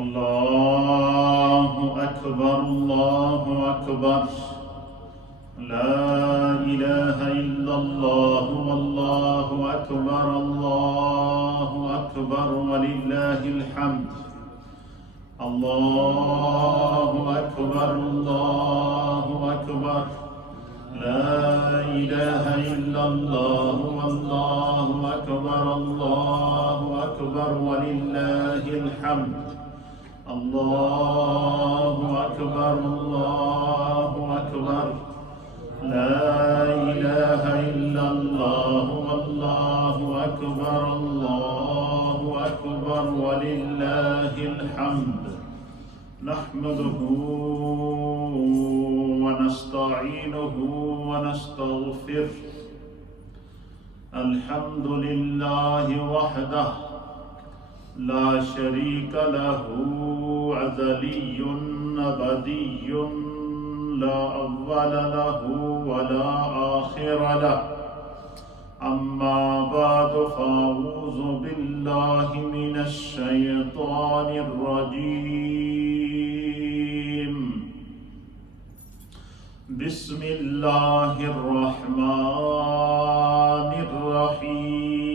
اللہ اکبر اللہ اکبر لا الہ الا اللہ واللہ اکبر وللہ الحمد اللہ اکبر لا الہ الا اللہ واللہ اکبر وللہ الحمد اللہ اکبر لا الہ الا اللہ واللہ اکبر وللہ الحمد نحمده ونستعینه ونستغفره الحمد للہ وحدہ لا شریک له ازلی ابدی لا اول له ولا آخر له اما بعد فاعوذ باللہ من الشیطان الرجیم بسم اللہ الرحمن الرحیم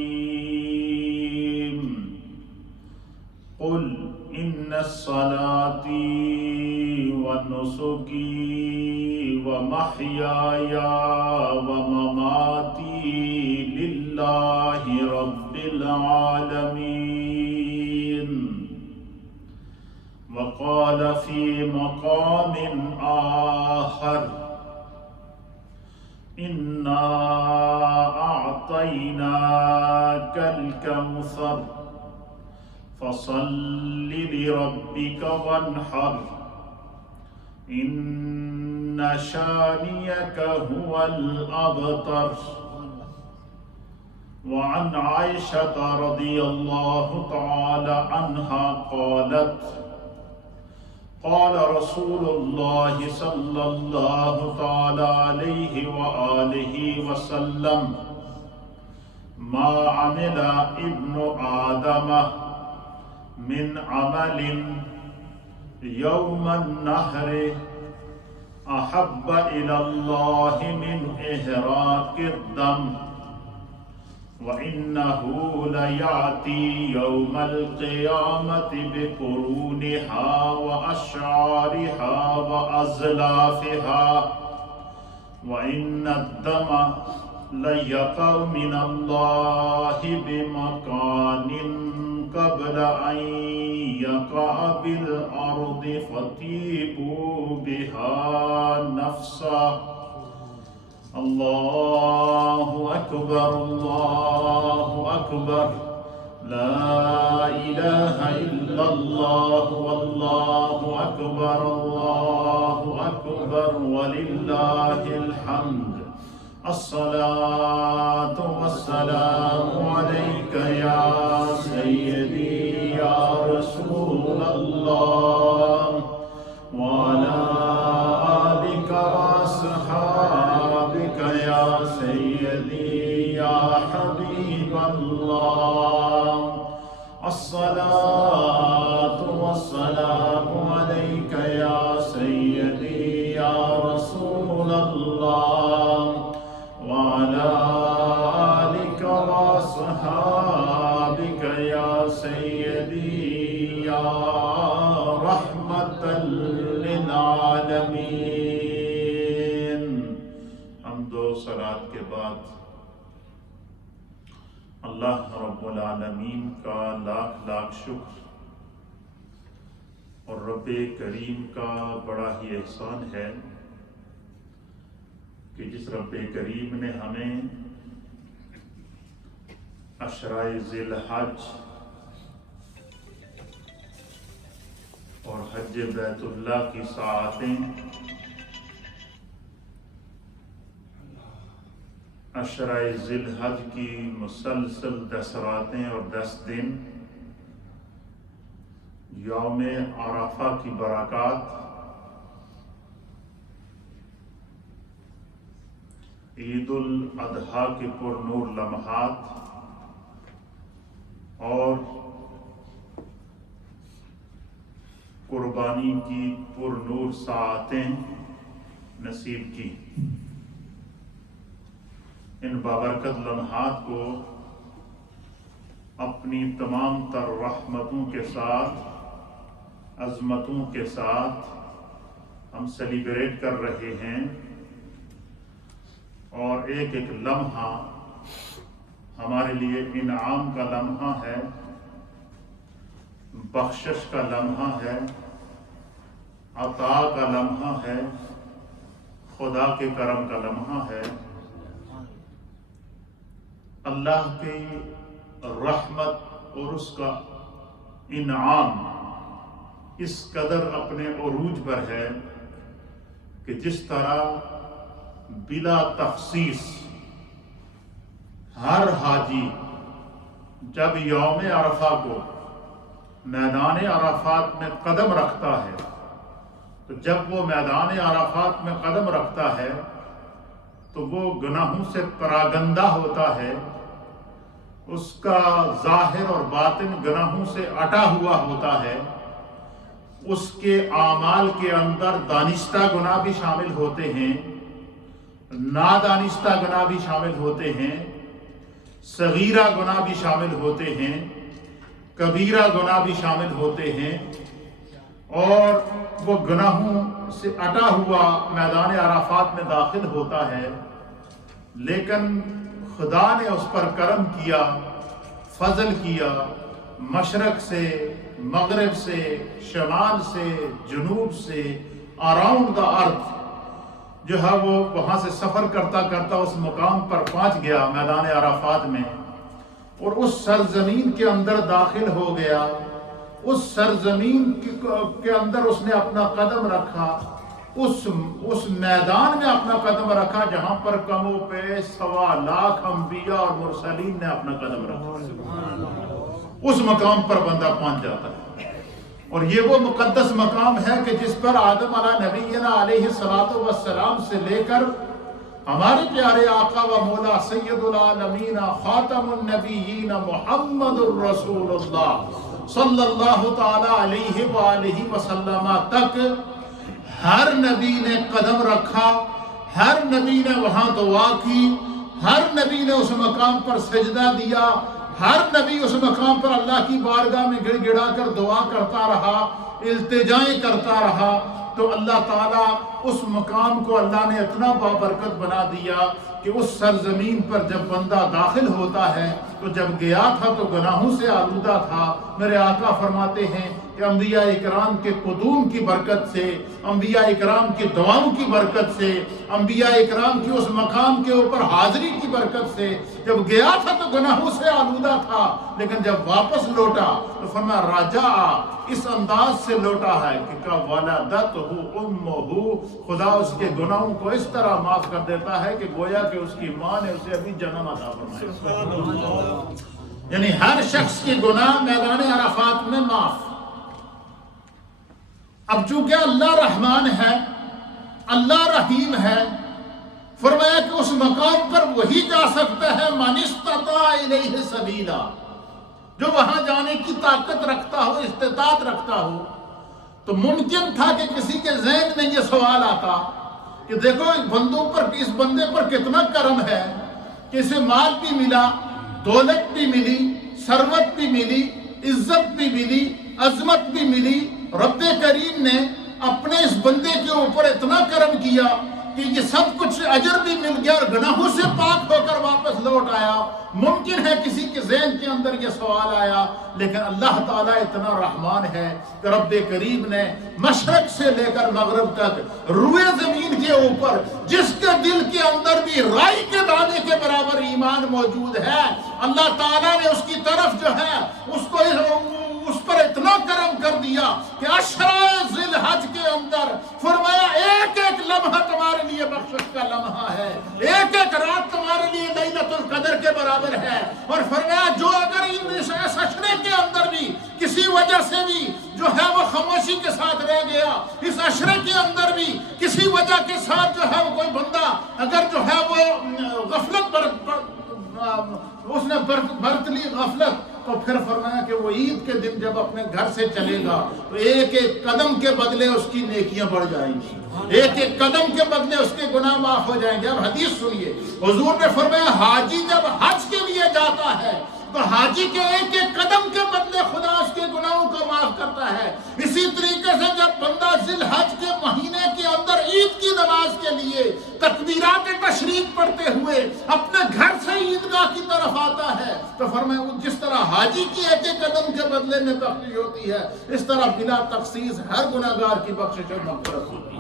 قل ان صلاتي ونسكي ومحياي ومماتي لله رب العالمين وقال في مقام آخر إنا أعطيناك الكوثر فصل لربك وانحر إن شانئك هو الأبتر وعن عائشة رضي الله تعالى عنها قالت قال رسول الله صلى الله تعالى عليه وآله وسلم ما عمل ابن آدم من عمل يوم النهر أحب إلى الله من إهراق الدم وإنه ليأتي يوم القيامة بقرونها وأشعارها وأزلافها وإن الدم ليقع من الله بمكان قبل أن يقع بالأرض فطيبوا بها نفسا الله أكبر لا إله إلا الله والله أكبر ولله الحمد الصلاة والسلام عليك يا سيدي يا رسول الله وعلى آلك وأصحابك يا سيدي يا حبيب الله الصلاة والسلام عليك يا سيدي يا رسول الله وعلى آلك وأصحابك يا سيدي يا رحمة للعالمين حمد و صلاة کے بعد اللہ رب العالمین کا لاکھ لاکھ شکر اور رب کریم کا بڑا ہی احسان ہے کہ جس رب کریم نے ہمیں عشرۂ ذی الحج اور حج بیت اللہ کی ساعتیں عشرۂ ذی الحج کی مسلسل 10 راتیں اور 10 دن یوم عرفہ کی برکات عید الاضحیٰ کے پر نور لمحات اور قربانی کی پر نور ساعتیں نصیب کی۔ ان بابرکت لمحات کو اپنی تمام تر رحمتوں کے ساتھ، عظمتوں کے ساتھ ہم سیلیبریٹ کر رہے ہیں، اور ایک ایک لمحہ ہمارے لیے انعام کا لمحہ ہے، بخشش کا لمحہ ہے، عطا کا لمحہ ہے، خدا کے کرم کا لمحہ ہے۔ اللہ کی رحمت اور اس کا انعام اس قدر اپنے عروج پر ہے کہ جس طرح بلا تخصیص ہر حاجی جب یوم عرفہ کو میدان عرفات میں قدم رکھتا ہے، تو جب وہ میدان عرفات میں قدم رکھتا ہے تو وہ گناہوں سے پراگندہ ہوتا ہے، اس کا ظاہر اور باطن گناہوں سے اٹا ہوا ہوتا ہے، اس کے اعمال کے اندر دانستہ گناہ بھی شامل ہوتے ہیں، نادانستہ گناہ بھی شامل ہوتے ہیں، صغیرہ گناہ بھی شامل ہوتے ہیں، کبیرہ گناہ بھی شامل ہوتے ہیں، اور وہ گناہوں سے اٹا ہوا میدان عرفات میں داخل ہوتا ہے۔ لیکن خدا نے اس پر کرم کیا، فضل کیا، مشرق سے، مغرب سے، شمال سے، جنوب سے، اراؤنڈ دا ارتھ جو ہے وہ وہاں سے سفر کرتا کرتا اس مقام پر پہنچ گیا میدان عرفات میں، اور اس سرزمین کے اندر داخل ہو گیا۔ اس سرزمین کے اندر اس نے اپنا قدم رکھا، اس میدان میں اپنا قدم رکھا جہاں پر کم و بیش 1.25 لاکھ انبیاء اور مرسلین نے اپنا قدم رکھا۔ اس مقام پر بندہ پہنچ جاتا ہے، اور یہ وہ مقدس مقام ہے کہ جس پر آدم علیہ نبینا علیہ السلام سے لے کر ہمارے پیارے آقا و مولا سید العالمین خاتم النبیین محمد الرسول اللہ صلی اللہ تعالی علیہ وآلہ وسلم تک ہر نبی نے قدم رکھا، ہر نبی نے وہاں دعا کی، ہر نبی نے اس مقام پر سجدہ دیا، ہر نبی اس مقام پر اللہ کی بارگاہ میں گڑ گڑا کر دعا کرتا رہا، التجائیں کرتا رہا۔ تو اللہ تعالیٰ اس مقام کو اللہ نے اتنا بابرکت بنا دیا کہ اس سرزمین پر جب بندہ داخل ہوتا ہے تو جب گیا تھا تو گناہوں سے آلودہ تھا۔ میرے آقا فرماتے ہیں کہ انبیاء اکرام کے قدوم کی برکت سے، انبیاء اکرام کی دعاؤں کی برکت سے، انبیاء اکرام کی اس مقام کے اوپر حاضری کی برکت سے جب گیا تھا تو گناہوں سے آلودہ تھا، لیکن جب واپس لوٹا تو فرمایا رجع اس انداز سے لوٹا ہے کہ ولدتہ امہ، خدا اس کے گناہوں کو اس طرح معاف کر دیتا ہے کہ گویا کہ اس کی ماں نے اسے ابھی جنم عطا فرمایا۔ یعنی ہر شخص کے گناہ میدان عرفات میں معاف۔ اب چونکہ اللہ رحمان ہے، اللہ رحیم ہے، فرمایا کہ اس مقام پر وہی جا سکتا ہے من استطاع الیہ سبیلا، جو وہاں جانے کی طاقت رکھتا ہو، استطاعت رکھتا ہو۔ تو ممکن تھا کہ کسی کے ذہن میں یہ سوال آتا کہ دیکھو اس بندے پر کتنا کرم ہے کہ اسے مال بھی ملا، دولت بھی ملی، ثروت بھی ملی، عزت بھی ملی، عظمت بھی ملی۔ رب کریم نے اپنے اس بندے کے اوپر اتنا کرم کیا کہ یہ سب کچھ اجر بھی مل گیا اور گناہوں سے پاک ہو کر واپس لوٹ آیا۔ ممکن ہے کسی کے ذہن کے اندر یہ سوال آیا، لیکن اللہ تعالیٰ اتنا رحمان ہے کہ رب کریم نے مشرق سے لے کر مغرب تک روئے زمین کے اوپر جس کے دل کے اندر بھی رائی کے دانے کے برابر ایمان موجود ہے، اللہ تعالیٰ نے اس کی طرف جو ہے اس پر اتنا کرم کر دیا کہ عشرہ ذی الحج کے اندر فرمایا ایک ایک لمحہ تمہارے لیے بخشش کا لمحہ ہے، ایک ایک رات تمہارے لیے لیلۃ القدر کے برابر ہے۔ اور فرمایا جو اگر اس عشرے کے اندر بھی کسی وجہ سے بھی جو ہے وہ خاموشی کے ساتھ رہ گیا، اس عشرے کے اندر بھی کسی وجہ کے ساتھ جو ہے وہ کوئی بندہ اگر جو ہے وہ غفلت اس نے برت لی غفلت، تو پھر فرمایا کہ وہ عید کے دن جب اپنے گھر سے چلے گا تو ایک ایک قدم کے بدلے اس کی نیکیاں بڑھ جائیں گی، ایک ایک قدم کے بدلے اس کے گناہ معاف ہو جائیں گے۔ اب حدیث سنیے، حضور نے فرمایا حاجی جب حج کے لیے جاتا ہے تو حاجی کے ایک ایک قدم کے بدلے خدا اس کے گناہوں کو معاف کرتا ہے۔ اسی طریقے سے جب بندہ ذی الحج کے مہینے کے اندر عید کی نماز کے لیے تکبیرات تشریق پڑھتے ہوئے اپنے گھر سے عیدگاہ کی طرف آتا ہے تو فرمایا جس طرح حاجی کی ایک ایک قدم کے بدلے میں بخشش ہوتی ہے، اس طرح بلا تخصیص ہر گناہگار کی بخشش اور مغفرت ہوتی ہے۔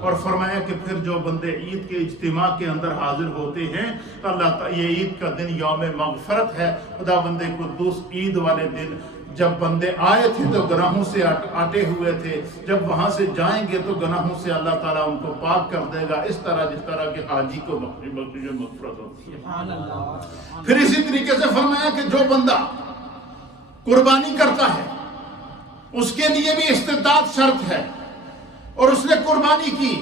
اور فرمایا کہ پھر جو بندے عید کے اجتماع کے اندر حاضر ہوتے ہیں تو اللہ تعالیٰ یہ عید کا دن یوم مغفرت ہے۔ خدا بندے قدوس عید والے دن جب بندے آئے تھے تو گناہوں سے آٹے ہوئے تھے، جب وہاں سے جائیں گے تو گناہوں سے اللہ تعالیٰ ان کو پاک کر دے گا، اس طرح جس طرح کہ حاجی کو بخشش مغفرت ہوتی ہے۔ پھر اسی طریقے سے فرمایا کہ جو بندہ قربانی کرتا ہے اس کے لیے بھی استطاعت شرط ہے، اور اس نے قربانی کی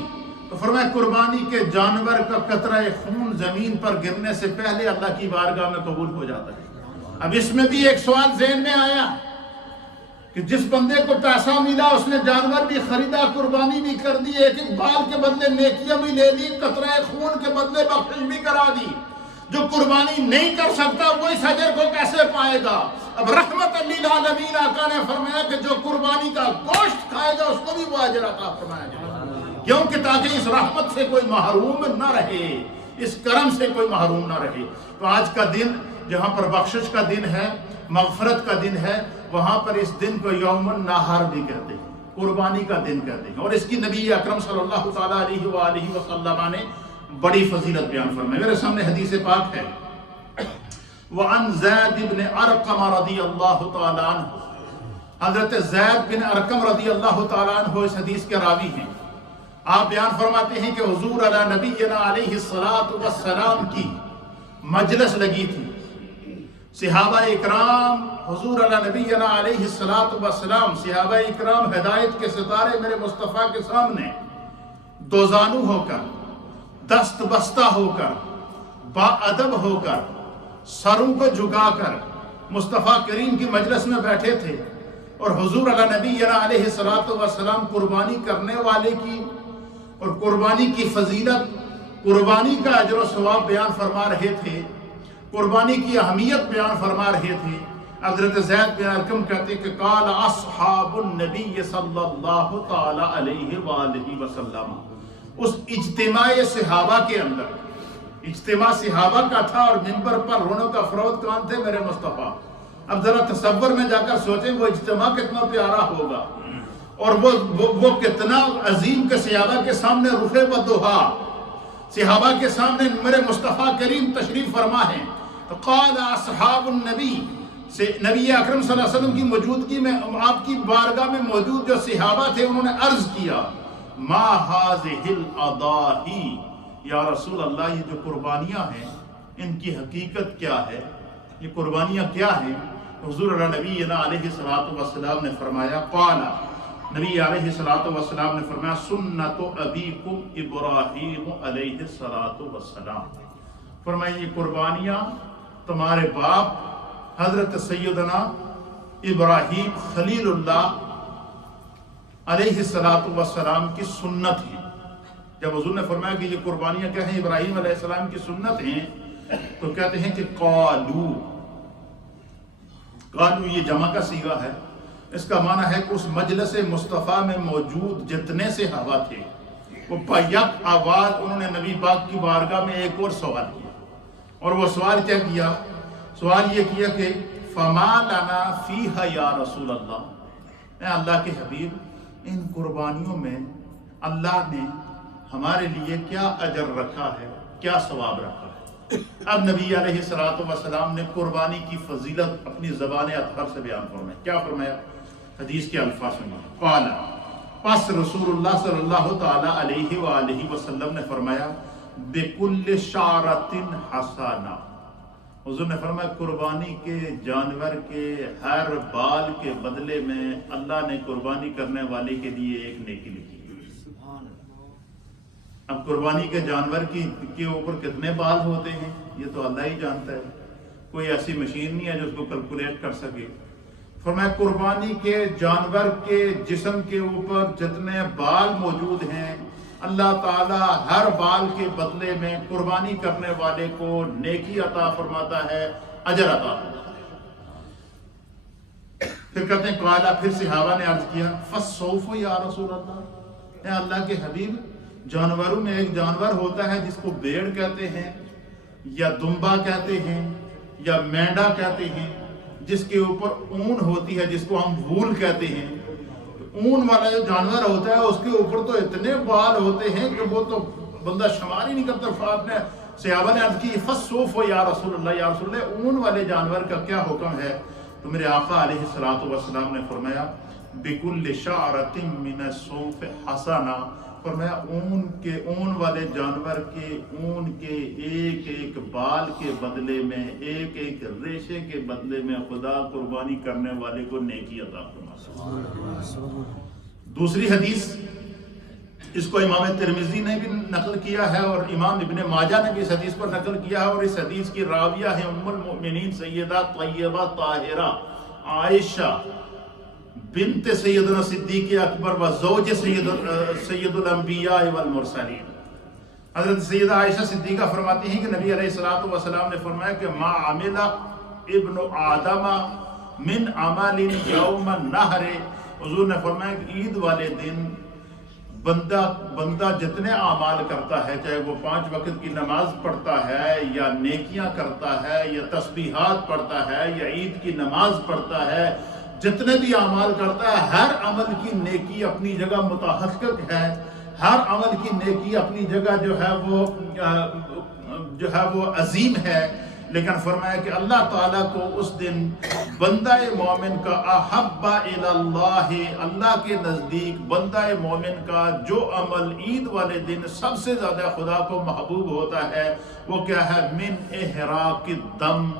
تو فرمایا قربانی کے جانور کا قطرہ خون زمین پر گرنے سے پہلے اللہ کی بارگاہ میں قبول ہو جاتا ہے۔ اب اس میں بھی ایک سوال ذہن میں آیا کہ جس بندے کو پیسہ ملا اس نے جانور بھی خریدا، قربانی بھی کر دی، ایک ایک بال کے بدلے نیکیاں بھی لے لی، قطرہ خون کے بدلے بخشش بھی کرا دی۔ جو قربانی نہیں کر سکتا وہ اس اجر کو کیسے پائے گا؟ اب رحمت للعالمین آقا نے فرمایا کہ جو قربانی کا گوشت کھائے گا اس کو بھی وہ اجر عطا فرمایا جائے گا، کیونکہ تاکہ اس رحمت سے کوئی محروم نہ رہے، اس کرم سے کوئی محروم نہ رہے۔ تو آج کا دن جہاں پر بخشش کا دن ہے، مغفرت کا دن ہے، وہاں پر اس دن کو یوم النحر بھی کہتے ہیں، قربانی کا دن کہتے ہیں۔ اور اس کی نبی اکرم صلی اللہ تعالیٰ علیہ وآلہ وسلم نے بڑی فضیلت بیان فرمائی۔ میرے سامنے حدیث پاک ہے، وعن زید بن ارقم رضی اللہ تعالیٰ عنہ، حضرت زید بن ارقم رضی اللہ تعالیٰ عنہ اس حدیث کے راوی ہیں۔ آپ بیان فرماتے ہیں کہ حضور علی نبینا علیہ السلام کی مجلس لگی تھی، صحابہ اکرام حضور علی نبینا علیہ السلام، صحابہ اکرام ہدایت کے ستارے میرے مصطفیٰ کے سامنے دوزانو ہو کر، دست بستہ ہو کر، با ادب ہو کر، سروں کو جھکا کر مصطفیٰ کریم کی مجلس میں بیٹھے تھے، اور حضور علی نبینا علیہ السلام قربانی کرنے والے کی اور قربانی کی فضیلت، قربانی کا اجر و ثواب بیان فرما رہے تھے، قربانی کی اہمیت بیان فرما رہے تھے۔ حضرت زید بن ارقم کہتے کہ قال اصحاب النبی صلی اللہ تعالی علیہ وآلہ وسلم، اس اجتماع صحابہ کے اندر، اجتماع صحابہ کا تھا اور منبر پر رونوں کا افروز کون تھے؟ میرے مصطفیٰ۔ اب ذرا تصور میں جا کر سوچیں وہ اجتماع کتنا پیارا ہوگا، اور وہ کتنا عظیم کہ صحابہ کے سامنے رخ بدوہا، صحابہ کے سامنے میرے مصطفیٰ کریم تشریف فرما ہے۔ تو قال اصحاب النبی، نبی اکرم صلی اللہ علیہ وسلم کی موجودگی میں آپ کی بارگاہ میں موجود جو صحابہ تھے انہوں نے عرض کیا، ما هذه الاضاحی، یا رسول اللہ یہ جو قربانیاں ہیں ان کی حقیقت کیا ہے، یہ قربانیاں کیا ہیں؟ حضور نبینا علیہ السلام نے فرمایا، قال، نبی علیہ السلام نے فرمایا، سنت ابیکم ابراہیم علیہ السلام، فرمایا یہ قربانیاں تمہارے باپ حضرت سیدنا ابراہیم خلیل اللہ علیہ السلام کی سنت ہیں۔ جب حضور نے فرمایا کہ یہ قربانیاں کیا ہیں؟ ابراہیم علیہ السلام کی سنت ہیں، تو کہتے ہیں کہ قالو یہ جمع کا صیغہ ہے، اس کا معنی ہے کہ اس مجلس مصطفیٰ میں موجود جتنے صحابہ تھے وہ بیک آواز انہوں نے نبی پاک کی بارگاہ میں ایک اور سوال کیا، اور وہ سوال کیا کیا؟ سوال یہ کیا کہ فما لنا فیہا یا رسول اللہ، اے اللہ کے حبیب ان قربانیوں میں اللہ نے ہمارے لیے کیا اجر رکھا ہے، کیا ثواب رکھا ہے؟ اب نبی علیہ السلام نے قربانی کی فضیلت اپنی زبان اطہر سے بیان فرمایا۔ کیا فرمایا؟ حدیث کے الفاظ سنیے، قال، پس رسول اللہ صلی اللہ تعالی علیہ وآلہ وسلم نے فرمایا، بِكُلِّ شَعْرَةٍ حَسَنَةٍ، حضور نے فرمایا قربانی کے جانور کے ہر بال کے بدلے میں اللہ نے قربانی کرنے والے کے لیے ایک نیکی لکھی۔ اب قربانی کے جانور کے اوپر کتنے بال ہوتے ہیں یہ تو اللہ ہی جانتا ہے، کوئی ایسی مشین نہیں ہے جو اس کو کیلکولیٹ کر سکے۔ فرمایا قربانی کے جانور کے جسم کے اوپر جتنے بال موجود ہیں، اللہ تعالیٰ ہر بال کے بدلے میں قربانی کرنے والے کو نیکی عطا فرماتا ہے، اجر عطا فرماتا ہے۔ پھر کہتے ہیں قالا، پھر صحابہ نے عرض کیا فالصوف یا رسول اللہ، اے اللہ کے حبیب، جانوروں میں ایک جانور ہوتا ہے جس کو بھیڑ کہتے ہیں یا دمبا کہتے ہیں یا مینڈا کہتے ہیں، جس کے اوپر اون ہوتی ہے جس کو ہم وول کہتے ہیں۔ اون والا جو جانور ہوتا ہے اس کے اوپر تو اتنے بال ہوتے ہیں کہ وہ تو بندہ شمار ہی نہیں کرتا۔ آپ نے صحابہ نے عرض کی فالصوف یا رسول اللہ، یا رسول اللہ اون والے جانور کا کیا حکم ہے؟ تو میرے آقا علیہ الصلوۃ والسلام نے فرمایا بکل شعرۃ من الصوف حسنہ، فرمایا اون والے جانور کے اون کے ایک ایک بال کے بدلے میں، ایک ایک ریشے کے بدلے میں خدا قربانی کرنے والے کو نیکی عطا فرماتا۔ دوسری حدیث، اس کو امام ترمذی نے بھی نقل کیا ہے اور امام ابن ماجہ نے بھی اس حدیث کو نقل کیا ہے، اور اس حدیث کی راویہ ہے ام المؤمنین سیدہ طیبہ طاہرہ عائشہ بنت سیدنا صدیق اکبر و زوج سید الانبیاء والمرسلین۔ حضرت سیدہ عائشہ صدیقہ فرماتی ہیں کہ نبی علیہ الصلوۃ والسلام نے فرمایا کہ ما عمل ابن آدم من عمل یوم النحر، حضور نے فرمایا کہ عید والے دن بندہ جتنے اعمال کرتا ہے، چاہے وہ 5 وقت کی نماز پڑھتا ہے یا نیکیاں کرتا ہے یا تسبیحات پڑھتا ہے یا عید کی نماز پڑھتا ہے، جتنے بھی اعمال کرتا ہے، ہر عمل کی نیکی اپنی جگہ متحقق ہے، ہر عمل کی نیکی اپنی جگہ جو ہے وہ عظیم ہے، لیکن فرمایا کہ اللہ تعالیٰ کو اس دن بندہ مومن کا احب الی اللہ، اللہ کے نزدیک بندہ مومن کا جو عمل عید والے دن سب سے زیادہ خدا کو محبوب ہوتا ہے وہ کیا ہے؟ من احراق الدم،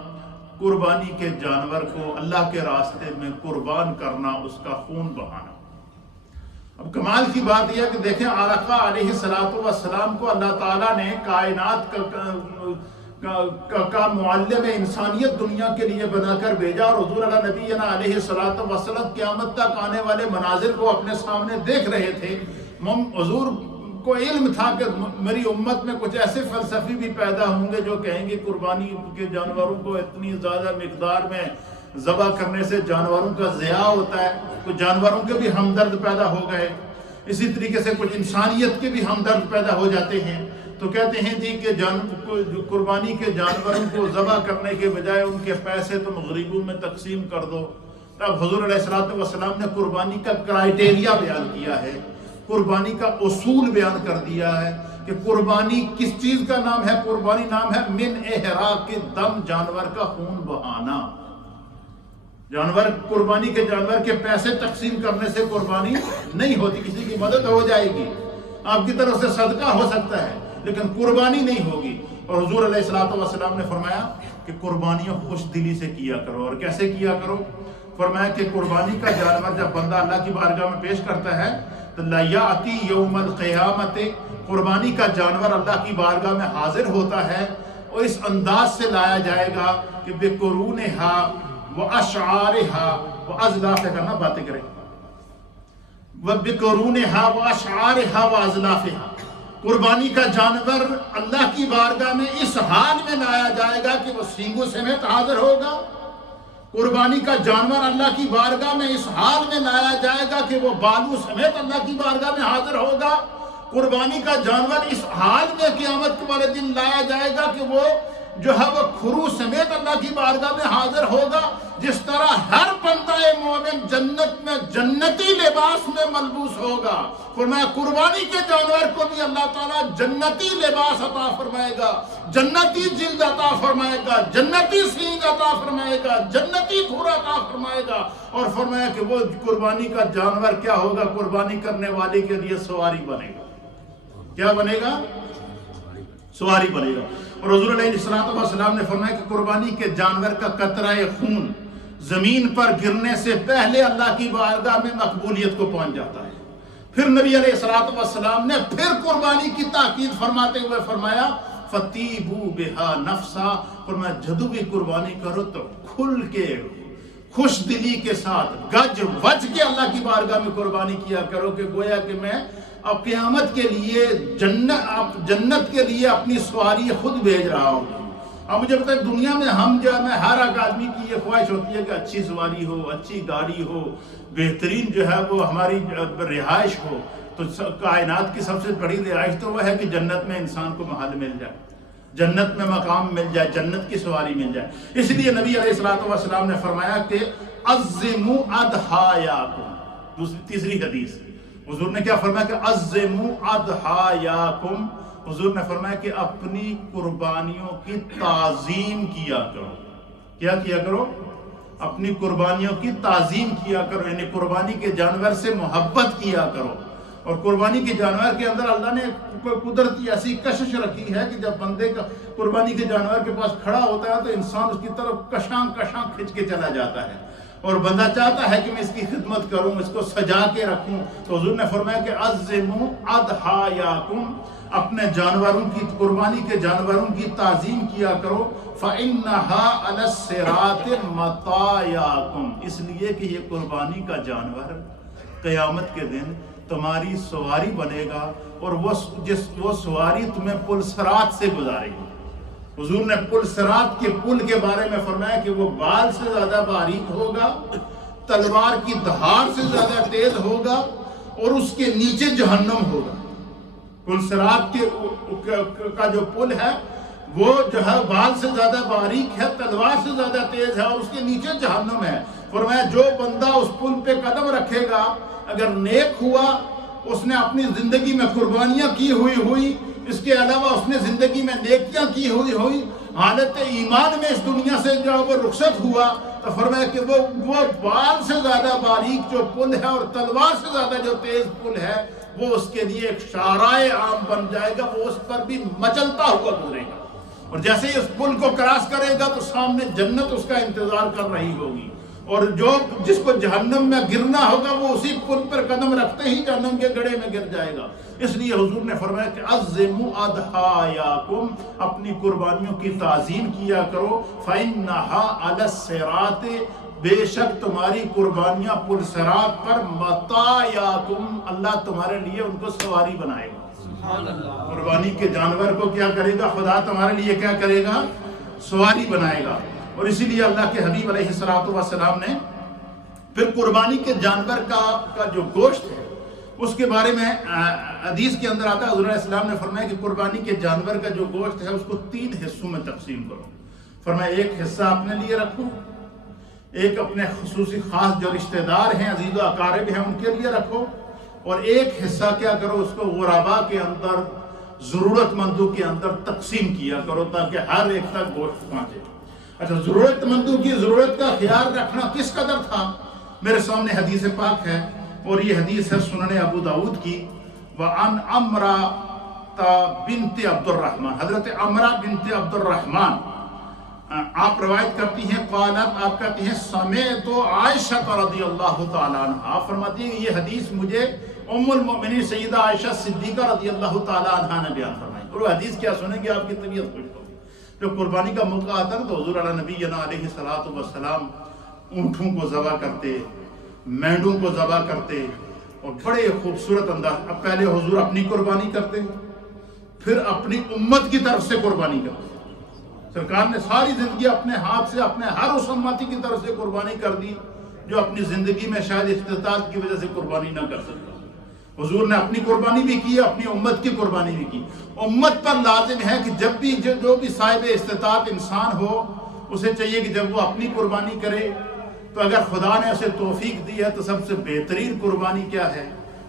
قربانی کے جانور کو اللہ کے راستے میں قربان کرنا، اس کا خون بہانا۔ اب کمال کی بات یہ ہے کہ دیکھیں آقا علیہ الصلوۃ والسلام کو اللہ تعالیٰ نے کائنات کا معلم انسانیت دنیا کے لیے بنا کر بھیجا، اور حضور علیہ نبینا علیہ الصلوۃ والسلام قیامت تک آنے والے مناظر کو اپنے سامنے دیکھ رہے تھے۔ حضور کو علم تھا کہ میری امت میں کچھ ایسے فلسفی بھی پیدا ہوں گے جو کہیں گے قربانی کے جانوروں کو اتنی زیادہ مقدار میں ذبح کرنے سے جانوروں کا ضیاع ہوتا ہے، کچھ جانوروں کے بھی ہمدرد پیدا ہو گئے، اسی طریقے سے کچھ انسانیت کے بھی ہمدرد پیدا ہو جاتے ہیں، تو کہتے ہیں جی کہ قربانی کے جانوروں کو ذبح کرنے کے بجائے ان کے پیسے تم غریبوں میں تقسیم کر دو۔ تب حضور علیہ الصلوۃ والسلام نے قربانی کا کرائیٹیریا بیان کیا ہے، قربانی کا اصول بیان کر دیا ہے کہ قربانی کس چیز کا نام ہے؟ قربانی نام ہے من احراق الدم، جانور کا خون بہانا۔ قربانی کے جانور کے پیسے تقسیم کرنے سے قربانی نہیں ہوتی، کسی کی مدد ہو جائے گی، آپ کی طرف سے صدقہ ہو سکتا ہے، لیکن قربانی نہیں ہوگی۔ اور حضور علیہ الصلوۃ والسلام نے فرمایا کہ قربانیاں خوش دلی سے کیا کرو، اور کیسے کیا کرو؟ فرمایا کہ قربانی کا جانور جب بندہ اللہ کی بارگاہ میں پیش کرتا ہے تو لیاتی یوم القیامت، قربانی کا جانور اللہ کی بارگاہ میں حاضر ہوتا ہے اور اس انداز سے لایا جائے گا کہ بقرونہا واشعارہا وازلافہا، کرنا باتیں کریں، وبقرونہا واشعارہا وازلافہا، قربانی کا جانور اللہ کی بارگاہ میں اس حال میں لایا جائے گا کہ وہ سینگوں سمیت حاضر ہوگا۔ قربانی کا جانور اللہ کی بارگاہ میں اس حال میں لایا جائے گا کہ وہ بالوں سمیت اللہ کی بارگاہ میں حاضر ہوگا۔ قربانی کا جانور اس حال میں قیامت والے دن لایا جائے گا کہ وہ جو ہے وہ کھرو سمیت اللہ کی بارگاہ میں حاضر ہوگا۔ جس طرح ہر بندہ مومن جنت میں جنتی لباس میں ملبوس ہوگا، فرمایا قربانی کے جانور کو بھی اللہ تعالیٰ جنتی لباس عطا فرمائے گا، جنتی جلد عطا فرمائے گا، جنتی سینگ عطا فرمائے گا، جنتی کھر عطا فرمائے گا، اور فرمایا کہ وہ قربانی کا جانور کیا ہوگا؟ قربانی کرنے والے کے لیے سواری بنے گا۔ کیا بنے گا؟ سواری بنے گا۔ اور حضور علیہ الصلوۃ والسلام نے فرمایا کہ قربانی کے جانور کا قطرہ خون زمین پر گرنے سے پہلے اللہ کی بارگاہ میں مقبولیت کو پہنچ جاتا ہے۔ پھر نبی علیہ الصلوۃ والسلام نے پھر قربانی کی تاکید فرماتے ہوئے فرمایا فَطِيبُوا بِهَا نَفْسًا، فرمایا جدو بھی قربانی کرو تو کھل کے خوش دلی کے ساتھ گج وج کے اللہ کی بارگاہ میں قربانی کیا کرو، کہ گویا کہ میں اب قیامت کے لیے جنت کے لیے اپنی سواری خود بھیج رہا ہوں۔ اب مجھے پتہ ہے دنیا میں ہر ایک آدمی کی یہ خواہش ہوتی ہے کہ اچھی سواری ہو، اچھی گاڑی ہو، بہترین جو ہے وہ ہماری رہائش ہو۔ تو کائنات کی سب سے بڑی رہائش تو وہ ہے کہ جنت میں انسان کو محل مل جائے، جنت میں مقام مل جائے، جنت کی سواری مل جائے۔ اس لیے نبی علیہ الصلوۃ والسلام نے فرمایا کہ عظموا اضحایاکم، تیسری حدیث حضور نے کیا فرمایا کہ عظموا اضحایاکم، حضور نے فرمایا کہ اپنی قربانیوں کی تعظیم کیا کرو۔ کیا کیا کرو؟ اپنی قربانیوں کی تعظیم کیا کرو، یعنی قربانی کے جانور سے محبت کیا کرو۔ اور قربانی کے جانور کے اندر اللہ نے کوئی قدرتی ایسی کشش رکھی ہے کہ جب بندے کا قربانی کے جانور کے پاس کھڑا ہوتا ہے تو انسان اس کی طرف کشاں کھنچ کے چلا جاتا ہے، اور بندہ چاہتا ہے کہ میں اس کی خدمت کروں، اس کو سجا کے رکھوں۔ تو حضور نے فرمایا کہ عظموا اضحایاکم، اپنے جانوروں کی قربانی کے جانوروں کی تعظیم کیا کرو۔ فَإِنَّهَا عَلَى الصِّرَاطِ مَطَايَاكُمْ، اس لیے کہ یہ قربانی کا جانور قیامت کے دن تمہاری سواری بنے گا، اور وہ سواری تمہیں پل صراط سے گزارے گی۔ حضور نے پل صراط کے پل کے بارے میں فرمایا کہ وہ بال سے زیادہ باریک ہوگا، تلوار کی دھار سے زیادہ تیز ہوگا، اور اس کے نیچے جہنم ہوگا۔ پل صراط کا جو پل ہے وہ جو ہے بال سے زیادہ باریک ہے، تلوار سے زیادہ تیز ہے، اور اس کے نیچے جہنم ہے۔ فرمایا جو بندہ اس پل پہ قدم رکھے گا، اگر نیک ہوا، اس نے اپنی زندگی میں قربانیاں کی ہوئی، اس کے علاوہ اس نے زندگی میں نیکیاں کی ہوئی، حالت ایمان میں اس دنیا سے جب وہ رخصت ہوا تو فرمایا کہ وہ بال سے زیادہ باریک جو پل ہے اور تلوار سے زیادہ جو تیز پل ہے، وہ اس کے لیے ایک شارائے عام بن جائے گا، وہ اس پر بھی مچلتا ہوا گزرے گا، اور جیسے ہی اس پل کو کراس کرے گا تو سامنے جنت اس کا انتظار کر رہی ہوگی، اور جس کو جہنم میں گرنا ہوگا وہ اسی پل پر قدم رکھتے ہی جہنم کے گڑھے میں گر جائے گا۔ اس لیے حضور نے فرمایا کہ عظموا اضحایاکم، اپنی قربانیوں کی تعظیم کیا کرو۔ فإنها علی الصراط، بے شک تمہاری قربانیاں پل صراط پر مطایاکم، اللہ تمہارے لیے ان کو سواری بنائے گا۔ قربانی کے جانور کو کیا کرے گا؟ خدا تمہارے لیے کیا کرے گا؟ سواری بنائے گا۔ اور اسی لیے اللہ کے حبیب علیہ الصلوۃ والسلام نے پھر قربانی کے جانور کا جو گوشت ہے اس کے بارے میں حدیث کے اندر آتا ہے، حضور علیہ السلام نے فرمایا کہ قربانی کے جانور کا جو گوشت ہے اس کو 3 حصوں میں تقسیم کرو۔ فرمایا ایک حصہ اپنے لیے رکھو، ایک اپنے خصوصی خاص جو رشتہ دار ہیں، عزیز و اقارب ہیں، ان کے لیے رکھو، اور ایک حصہ کیا کرو اس کو غربا کے اندر، ضرورت مندوں کے اندر تقسیم کیا کرو تاکہ ہر ایک تک گوشت پہنچے۔ اچھا، ضرورت مندوں کی ضرورت کا خیال رکھنا کس قدر تھا؟ میرے سامنے حدیث پاک ہے، اور یہ حدیث ہے سنن ابو داؤد کی۔ وعن عمرہ بنت عبد الرحمن، حضرت عمرہ بنت عبد الرحمن آپ روایت کرتی ہیں، قالت، آپ کہتی ہیں، سمعت عائشہ رضی اللہ تعالیٰ عنہ، فرماتی ہیں یہ حدیث مجھے ام المؤمنین سیدہ عائشہ صدیقہ رضی اللہ تعالیٰ عنہ نے بیان فرمائی۔ اور وہ حدیث کیا سنیں گے آپ کی طبیعت خوش ہوگی۔ جب قربانی کا موقع آتا ہے تو حضور علیہ نبینا علیہ الصلوۃ والسلام اونٹوں کو ذبح کرتے، مینڈوں کو ذبح کرتے، اور بڑے خوبصورت انداز۔ اب پہلے حضور اپنی قربانی کرتے، پھر اپنی امت کی طرف سے قربانی کرتے۔ سرکار نے ساری زندگی اپنے ہاتھ سے اپنے ہر اس امتی کی طرف سے قربانی کر دی جو اپنی زندگی میں شاید استطاعت کی وجہ سے قربانی نہ کر سکتا۔ حضور نے اپنی قربانی بھی کی، اپنی امت کی قربانی بھی کی۔ امت پر لازم ہے کہ جب بھی جو بھی صاحب استطاعت انسان ہو، اسے چاہیے کہ جب وہ اپنی قربانی کرے تو اگر خدا نے اسے توفیق دی ہے تو سب سے بہترین قربانی کیا ہے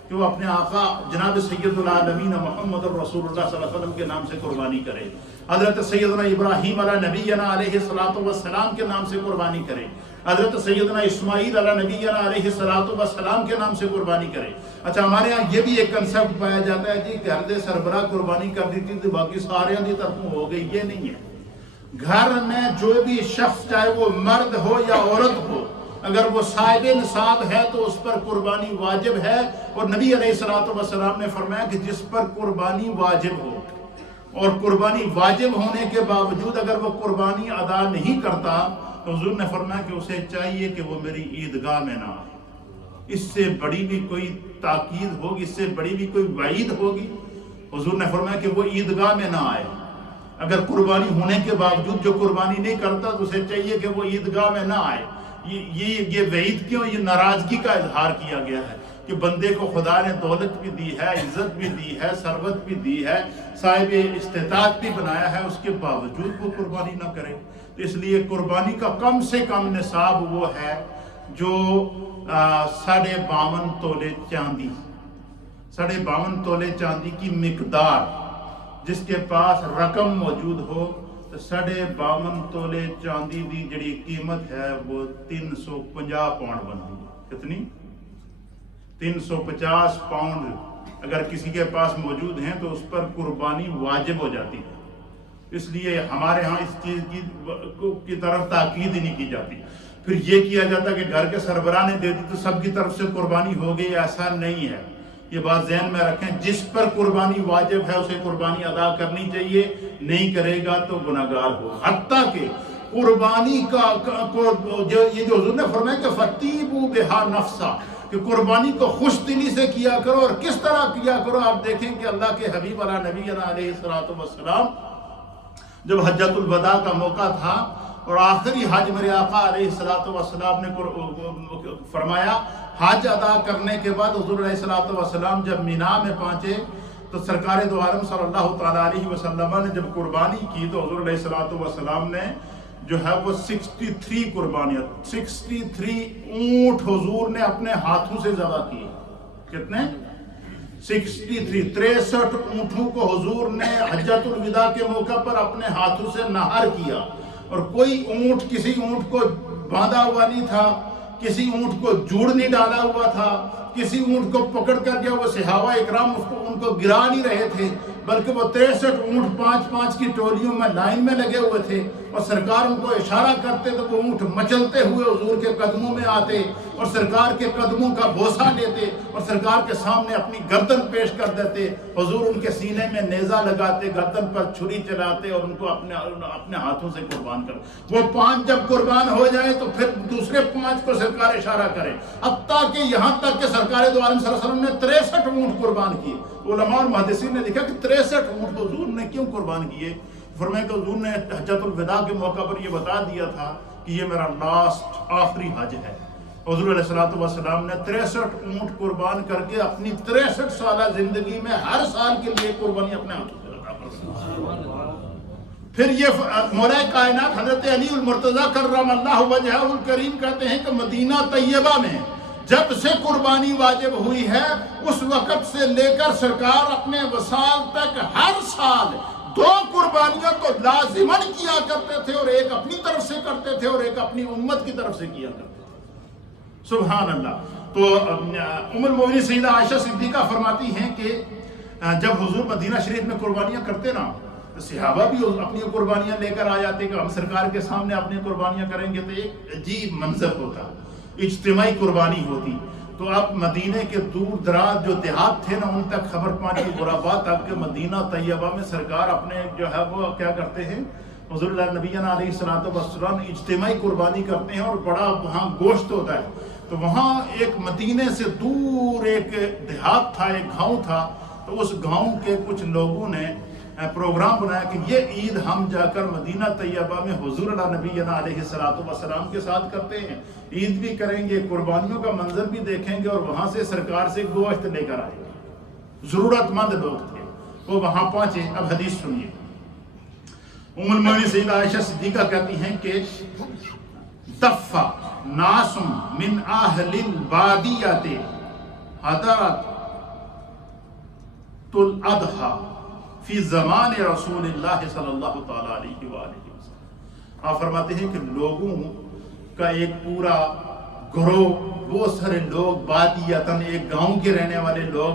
کہ وہ اپنے آقا جناب سید العالمین محمد رسول اللہ صلی اللہ علیہ وسلم کے نام سے قربانی کرے، حضرت سیدنا ابراہیم علیہ نبینا علیہ الصلوۃ والسلام کے نام سے قربانی کرے، حضرت سیدنا اسماعیل علیہ نبینا علیہ الصلوۃ والسلام کے نام سے قربانی کرے۔ اچھا، ہمارے ہاں یہ بھی ایک کنسیپٹ پایا جاتا ہے جی گھر دے سربراہ قربانی کر دی تھی تو باقی سارے دی طرفوں ہو گئی، یہ نہیں ہے۔ گھر میں جو بھی شخص، چاہے وہ مرد ہو یا عورت ہو، اگر وہ صاحب نصاب ہے تو اس پر قربانی واجب ہے، اور نبی علیہ الصلوۃ والسلام نے فرمایا کہ جس پر قربانی واجب ہو اور قربانی واجب ہونے کے باوجود اگر وہ قربانی ادا نہیں کرتا تو حضور نے فرمایا کہ اسے چاہیے کہ وہ میری عیدگاہ میں نہ آئے۔ اس سے بڑی بھی کوئی تاکید ہوگی، اس سے بڑی بھی کوئی وعید ہوگی؟ حضور نے فرمایا کہ وہ عیدگاہ میں نہ آئے۔ اگر قربانی ہونے کے باوجود جو قربانی نہیں کرتا تو اسے چاہیے کہ وہ عیدگاہ میں نہ آئے۔ یہ وعید کیوں؟ یہ ناراضگی کا اظہار کیا گیا ہے کہ بندے کو خدا نے دولت بھی دی ہے، عزت بھی دی ہے، ثروت بھی دی ہے، صاحب استطاعت بھی بنایا ہے، اس کے باوجود وہ قربانی نہ کرے۔ تو اس لیے قربانی کا کم سے کم نصاب وہ ہے جو 52.5 تولے چاندی، 52.5 تولے چاندی کی مقدار، جس کے پاس رقم موجود ہو تو 52.5 تولے چاندی دی جڑی قیمت ہے وہ 350 پاؤنڈ بنتی ہے۔ کتنی؟ 350 پاؤنڈ اگر کسی کے پاس موجود ہیں تو اس پر قربانی واجب ہو جاتی ہے۔ اس لیے ہمارے ہاں اس چیز کی طرف تاکید ہی نہیں کی جاتی۔ پھر یہ کیا جاتا کہ گھر کے سربراہ نے دے دی تو سب کی طرف سے قربانی ہو گئی، ایسا نہیں ہے۔ یہ بات ذہن میں رکھیں، جس پر قربانی واجب ہے اسے قربانی ادا کرنی چاہیے، نہیں کرے گا تو گناہگار ہوگا۔ حتیٰ کہ قربانی یہ جو حضور نے فرمایا کہ فَتِّیبُوا بِهَا نَفْسًا، کہ قربانی کو خوش دلی سے کیا کرو، اور کس طرح کیا کرو؟ آپ دیکھیں کہ اللہ کے حبیب نبینا علیہ السلام جب حجۃ الوداع کا موقع تھا اور آخری حج میرے آقا علیہ السلام نے فرمایا، حج ادا کرنے کے بعد حضور علیہ السلام جب مینا میں پہنچے تو سرکار دو عالم صلی اللہ تعالیٰ علیہ وسلم نے جب قربانی کی تو حضور علیہ السلام نے جو ہے وہ 63 قربانیاں، 63 اونٹ حضور نے اپنے ہاتھوں سے ذبح کیے۔ کتنے؟ 63 اونٹوں کو حضور نے حجۃ الوداع کے موقع پر اپنے ہاتھوں سے نہر کیا، اور کوئی اونٹ کسی اونٹ کو باندھا ہوا نہیں تھا، کسی اونٹ کو جوڑ نہیں ڈالا ہوا تھا، کسی اونٹ کو پکڑ کر جو وہ صحابہ اکرام ان کو گرا نہیں رہے تھے، بلکہ وہ 63 اونٹ 5-5 کی ٹولیوں میں لائن میں لگے ہوئے تھے، اور سرکار ان کو اشارہ کرتے تو وہ اونٹ مچلتے ہوئے حضور کے قدموں میں آتے اور سرکار کے قدموں کا بوسہ لیتے اور سرکار کے سامنے اپنی گردن پیش کر دیتے۔ حضور ان کے سینے میں نیزہ لگاتے، گردن پر چھری چلاتے اور ان کو اپنے ہاتھوں سے قربان کر۔ وہ 5 جب قربان ہو جائے تو پھر دوسرے 5 کو سرکار اشارہ کرے، حتیٰ کہ یہاں تک کہ سرکار دو عالم صلی اللہ علیہ وسلم نے 63 اونٹ قربان کیے۔ علماء اور محدثین نے لکھا کہ 63 اونٹ حضور نے کیوں قربان کیے؟ فرمایا کہ حضور نے حجۃ الوداع کے موقع پر یہ بتا دیا تھا کہ یہ میرا آخری حج ہے۔ حضور علیہ السلام نے 63 اونٹ قربان کر کے اپنی 63 سالہ زندگی میں ہر سال کے لیے قربانی اپنے ہاتھوں سے عطا فرمائی۔ پھر یہ مولا کائنات حضرت علی المرتضیٰ کرم اللہ وجہہ الکریم کہتے ہیں کہ مدینہ طیبہ میں جب سے قربانی واجب ہوئی ہے اس وقت سے لے کر سرکار اپنے وصال تک ہر سال 2 قربانیاں تو لازماً کیا کرتے تھے، اور ایک اپنی طرف سے کرتے تھے اور ایک اپنی امت کی طرف سے کیا کرتے تھے۔ سبحان اللہ۔ تو ام المؤمنین سیدہ عائشہ صدیقہ فرماتی ہیں کہ جب حضور مدینہ شریف میں قربانیاں کرتے نا تو صحابہ بھی اپنی قربانیاں لے کر آ جاتے کہ ہم سرکار کے سامنے اپنی قربانیاں کریں گے، تو ایک عجیب منظر ہوتا، اجتماعی قربانی ہوتی۔ تو اب مدینے کے دور دراز جو دیہات تھے نا ان تک خبر پہنچی، غربا تک کہ مدینہ طیبہ میں سرکار اپنے جو ہے وہ کیا کرتے ہیں، حضور اللہ نبینا علیہ السلام اجتماعی قربانی کرتے ہیں، اور بڑا وہاں گوشت ہوتا ہے۔ تو وہاں ایک مدینے سے دور ایک دیہات تھا، ایک گاؤں تھا، تو اس گاؤں کے کچھ لوگوں نے پروگرام بنایا کہ یہ عید ہم جا کر مدینہ طیبہ میں حضور اللہ نبینا علیہ السلام کے ساتھ کرتے ہیں، عید بھی کریں گے، قربانیوں کا منظر بھی دیکھیں گے، اور وہاں سے سرکار سے گوشت لے کر آئیں گے۔ ضرورت مند لوگ تھے، وہ وہاں پہنچے۔ اب حدیث سنیے، ام المؤمنین سیدہ عائشہ صدیقہ کہتی ہیں کہ دف ناس من اہل البادیۃ حضرت الاضحیٰ فی زمان رسول اللہ صلی اللہ تعالیٰ علیہ وآلہ وسلم۔ آپ فرماتے ہیں کہ لوگوں کا ایک پورا گروہ، وہ سارے لوگ بادیتاً ایک گاؤں کے رہنے والے لوگ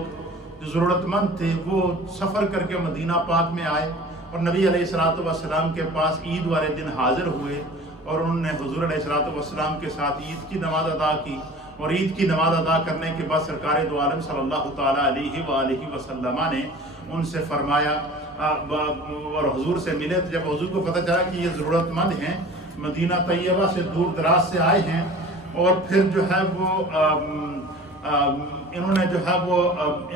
جو ضرورت مند تھے، وہ سفر کر کے مدینہ پاک میں آئے اور نبی علیہ السلام کے پاس عید والے دن حاضر ہوئے، اور انہوں نے حضور علیہ السلام کے ساتھ عید کی نماز ادا کی، اور عید کی نماز ادا کرنے کے بعد سرکار دو عالم صلی اللہ تعالیٰ علیہ وآلہ وسلم نے ان سے فرمایا اور حضور سے ملے، تو جب حضور کو پتہ چلا کہ یہ ضرورت مند ہیں، مدینہ طیبہ سے دور دراز سے آئے ہیں، اور پھر جو ہے وہ انہوں نے جو ہے وہ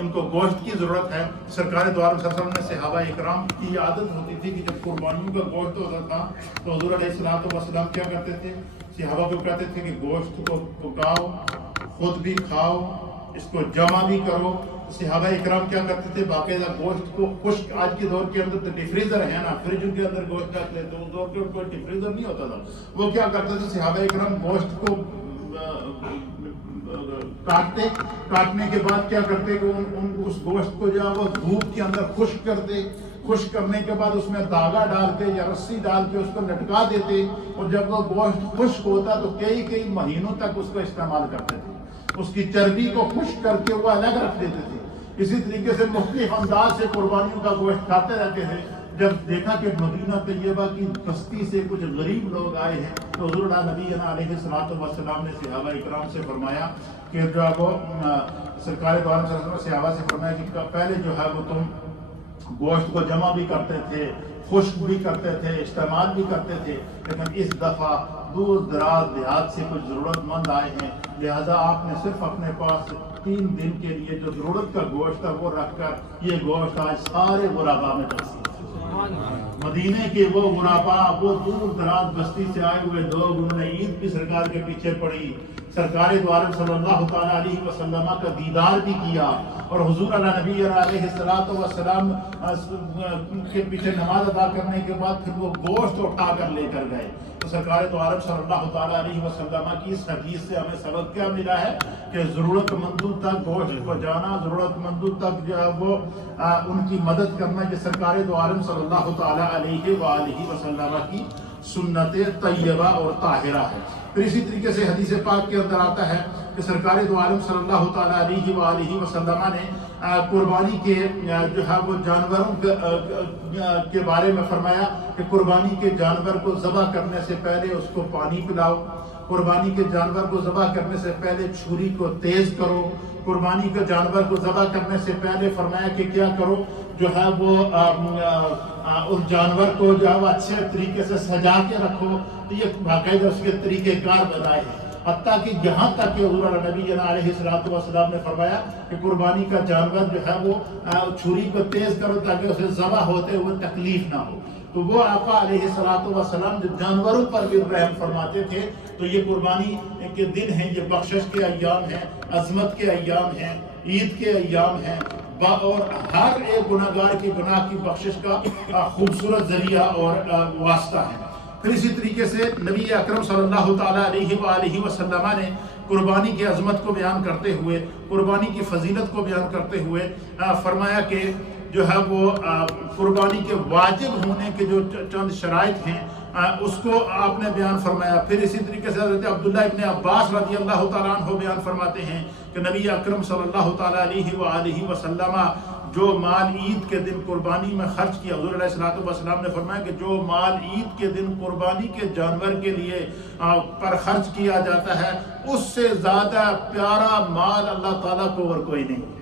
ان کو گوشت کی ضرورت ہے۔ سرکار دو عالم صلی اللہ علیہ وسلم نے صحابہ اکرام کی عادت ہوتی تھی کہ جب قربانیوں کا گوشت ہوتا تھا تو حضور علیہ السلام کیا کرتے تھے، صحابہ کو کہتے تھے کہ گوشت کو پکاؤ، خود بھی کھاؤ، اس کو جمع بھی کرو۔ صحابہ اکرام کیا کرتے تھے، باقاعدہ گوشت کو خشک، آج کے دور کے اندر تو ڈی فریزر ہے نا، فریجوں کے اندر گوشت رکھ لیتے، اس دور کے کوئی ڈی فریزر نہیں ہوتا تھا، وہ کیا کرتے تھے صحابہ اکرام گوشت کو کاٹنے کے بعد کیا کرتے کہ اس گوشت کو جو ہے وہ دھوپ کے اندر خشک کرتے، خشک کرنے کے بعد اس میں دھاگا ڈال کے یا رسی ڈال کے اس کو لٹکا دیتے، اور جب وہ گوشت خشک ہوتا تو کئی مہینوں تک اس کا استعمال کرتے تھے، اس کی چربی کو خشک کر کے وہ الگ رکھ دیتے تھے۔ اسی طریقے سے مختلف انداز سے قربانیوں کا گوشت کھاتے رہتے ہیں۔ جب دیکھا کہ مدینہ طیبہ کی بستی سے کچھ غریب لوگ آئے ہیں تو حضور نبی علیہ السلام نے صحابہ اکرام سے فرمایا کہ جو ہے وہ سرکار دو عالم صلی اللہ علیہ وسلم صحابہ سے فرمایا کہ پہلے جو ہے وہ تم گوشت کو جمع بھی کرتے تھے، خشک بھی کرتے تھے، استعمال بھی کرتے تھے، لیکن اس دفعہ دور دراز دیہات سے کچھ ضرورت مند آئے ہیں، لہذا آپ نے صرف اپنے پاس 3 دن کے لیے جو ضرورت کا گوشت تھا وہ رکھ کر یہ گوشت آج سارے غربا میں تقسیم۔ مدینے کے وہ غربا، وہ دور دراز بستی سے آئے ہوئے لوگ، انہوں نے عید بھی سرکار کے پیچھے پڑی، سرکار دو عالم صلی اللہ تعالیٰ علیہ وسلم کا دیدار بھی کیا، اور حضور نبی علیہ السلام کے پیچھے نماز ادا کرنے کے بعد پھر وہ گوشت اٹھا کر لے کر گئے۔ تو سرکار دو عالم صلی اللہ تعالیٰ علیہ وسلم کی اس حدیث سے ہمیں سبق کیا ملا ہے کہ ضرورت مندوں تک گوشت کو جانا، ضرورت مندوں تک جو ہے وہ ان کی مدد کرنا، یہ سرکار دو عالم صلی اللہ تعالیٰ علیہ وآلہ وسلم کی سنت طیبہ اور طاہرہ ہے۔ پھر اسی طریقے سے حدیث پاک کے اندر آتا ہے کہ سرکار دو عالم صلی اللہ تعالیٰ علیہ وآلہ وسلم نے قربانی کے جو ہے وہ جانوروں کے بارے میں فرمایا کہ قربانی کے جانور کو ذبح کرنے سے پہلے اس کو پانی پلاؤ، قربانی کے جانور کو ذبح کرنے سے پہلے چھری کو تیز کرو، قربانی کے جانور کو ذبح کرنے سے پہلے فرمایا کہ کیا کرو، جو ہے وہ اس جانور کو جو ہے وہ اچھے طریقے سے سجا کے رکھو۔ تو یہ باقاعدہ اس کے طریقہ کار بتائے ہیں، حتیٰ کہ یہاں تک کہ حضور نبی علیہ السلام نے فرمایا کہ قربانی کا جانور جو ہے وہ چھری کو تیز کرو تاکہ اسے ذبح ہوتے ہوئے تکلیف نہ ہو۔ تو وہ آقا علیہ السلام جو جانوروں پر بھی رحم فرماتے تھے، تو یہ قربانی کے دن ہیں، یہ بخشش کے ایام ہیں، عظمت کے ایام ہیں، عید کے ایام ہیں، اور ہر ایک گناہگار کی گناہ کی بخشش کا خوبصورت ذریعہ اور واسطہ ہے۔ پھر اسی طریقے سے نبی اکرم صلی اللہ تعالیٰ علیہ وآلہ وسلم نے قربانی کی عظمت کو بیان کرتے ہوئے، قربانی کی فضیلت کو بیان کرتے ہوئے فرمایا کہ جو ہے وہ قربانی کے واجب ہونے کے جو چند شرائط ہیں اس کو آپ نے بیان فرمایا۔ پھر اسی طریقے سے حضرت عبداللہ ابن عباس رضی اللہ تعالیٰ عنہ بیان فرماتے ہیں کہ نبی اکرم صلی اللہ تعالیٰ علیہ وآلہ وسلم جو مال عید کے دن قربانی میں خرچ کیا، حضور علیہ السلام نے فرمایا کہ جو مال عید کے دن قربانی کے جانور کے لیے پر خرچ کیا جاتا ہے، اس سے زیادہ پیارا مال اللہ تعالیٰ کو اور کوئی نہیں۔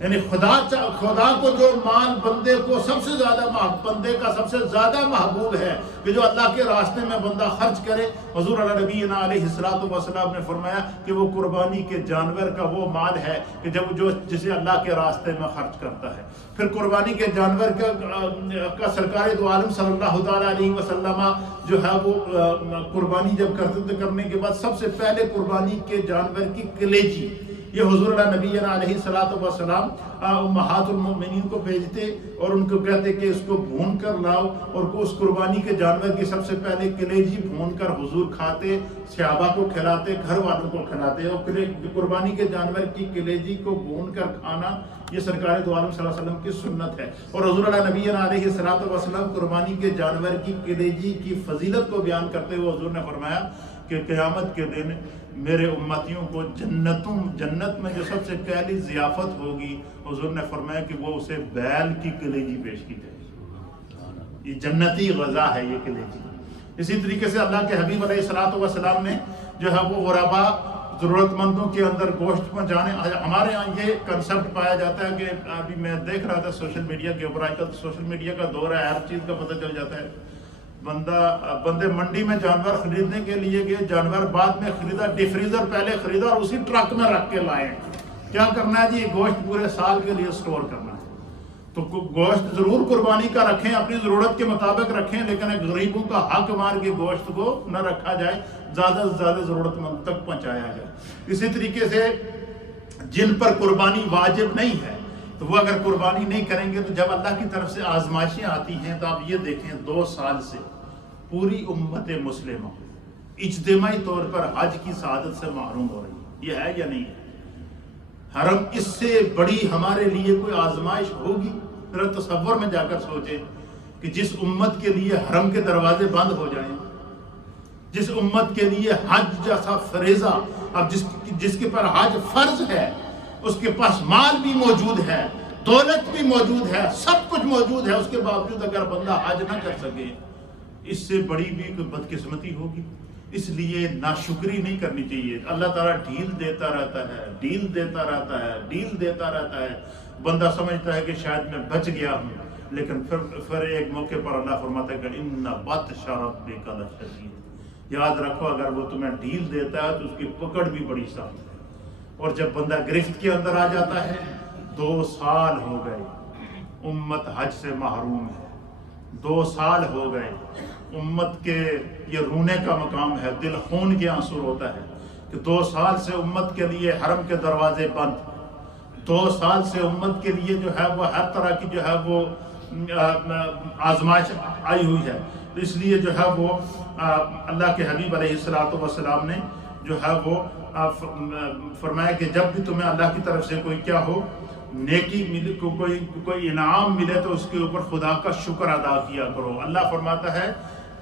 یعنی خدا کو جو مال بندے کو سب سے زیادہ بندے کا سب سے زیادہ محبوب ہے کہ جو اللہ کے راستے میں بندہ خرچ کرے، حضور نبی علیہ السلام نے فرمایا کہ وہ قربانی کے جانور کا وہ مال ہے کہ جسے اللہ کے راستے میں خرچ کرتا ہے۔ پھر قربانی کے جانور کا سرکار دو عالم صلی اللہ تعالیٰ علیہ وسلم جو ہے وہ قربانی جب کرنے کے بعد سب سے پہلے قربانی کے جانور کی کلیجی، یہ حضور نبی علیہ السلام امہات المؤمنین کو بھیجتے اور ان کو کہتے کہ اس کو بھون کر لاؤ، اور اس قربانی کے جانور کی سب سے پہلے کلیجی بھون کر حضور کھاتے، صحابہ کو کھلاتے، گھر والوں کو کھلاتے، اور قربانی کے جانور کی کلیجی کو بھون کر کھانا یہ سرکار دو عالم صلی اللہ علیہ وسلم کی سنت ہے۔ اور حضور نبی علیہ السلام قربانی کے جانور کی کلیجی کی فضیلت کو بیان کرتے ہوئے حضور نے فرمایا کہ قیامت کے دن میرے امتیوں کو جنت میں جو سب سے پہلی ضیافت ہوگی، حضور نے فرمایا کہ وہ اسے بیل کی کلیجی پیش کی جائے گی۔ یہ جنتی غذا ہے یہ کلیجی۔ اسی طریقے سے اللہ کے حبیب علیہ السلام نے جو ہے وہ غربا ضرورت مندوں کے اندر گوشت پہنچانے. ہمارے ہاں یہ کنسپٹ پایا جاتا ہے کہ ابھی میں دیکھ رہا تھا سوشل میڈیا کے اوپر، آج کل سوشل میڈیا کا دور ہے، ہر چیز کا پتہ چل جاتا ہے. بندے منڈی میں جانور خریدنے کے لیے گئے، جانور بعد میں خریدا، ڈیفریزر پہلے خریدا اور اسی ٹرک میں رکھ کے لائے. کیا کرنا ہے جی؟ گوشت پورے سال کے لیے سٹور کرنا ہے. تو گوشت ضرور قربانی کا رکھیں، اپنی ضرورت کے مطابق رکھیں، لیکن غریبوں کا حق مار کے گوشت کو نہ رکھا جائے، زیادہ سے زیادہ ضرورت مند تک پہنچایا جائے. اسی طریقے سے جن پر قربانی واجب نہیں ہے تو وہ اگر قربانی نہیں کریں گے تو جب اللہ کی طرف سے آزمائشیں آتی ہیں تو آپ یہ دیکھیں 2 سال سے پوری امت مسلمہ اجتماعی طور پر حج کی سعادت سے محروم ہو رہی ہے. یہ ہے یا نہیں ہے؟ حرم اس سے بڑی ہمارے لیے کوئی آزمائش ہوگی؟ ذرا تصور میں جا کر سوچیں کہ جس امت کے لیے حرم کے دروازے بند ہو جائیں، جس امت کے لیے حج جیسا فریضہ، اب جس کے پر حج فرض ہے، اس کے پاس مال بھی موجود ہے، دولت بھی موجود ہے، سب کچھ موجود ہے، اس کے باوجود اگر بندہ حج نہ کر سکے، اس سے بڑی بھی کوئی بدقسمتی ہوگی. اس لیے ناشکری نہیں کرنی چاہیے. اللہ تعالیٰ ڈھیل دیتا رہتا ہے، ڈھیل دیتا رہتا ہے، ڈھیل دیتا رہتا ہے. بندہ سمجھتا ہے کہ شاید میں بچ گیا ہوں، لیکن پھر ایک موقع پر اللہ فرماتا ہے کہ ان بطش ربک لشدید. یاد رکھو اگر وہ تمہیں ڈھیل دیتا ہے تو اس کی پکڑ بھی بڑی سخت ہے. اور جب بندہ گرفت کے اندر آ جاتا ہے، 2 سال ہو گئے امت حج سے محروم ہے، 2 سال ہو گئے امت کے، یہ رونے کا مقام ہے، دل خون کے آنسو ہوتا ہے کہ 2 سال سے امت کے لیے حرم کے دروازے بند، 2 سال سے امت کے لیے جو ہے وہ ہر طرح کی جو ہے وہ آزمائش آئی ہوئی ہے. تو اس لیے جو ہے وہ اللہ کے حبیب علیہ السلام نے جو ہے وہ فرمایا کہ جب بھی تمہیں اللہ کی طرف سے کوئی کیا ہو، نیکی ملے، کوئی انعام ملے تو اس کے اوپر خدا کا شکر ادا کیا کرو. اللہ فرماتا ہے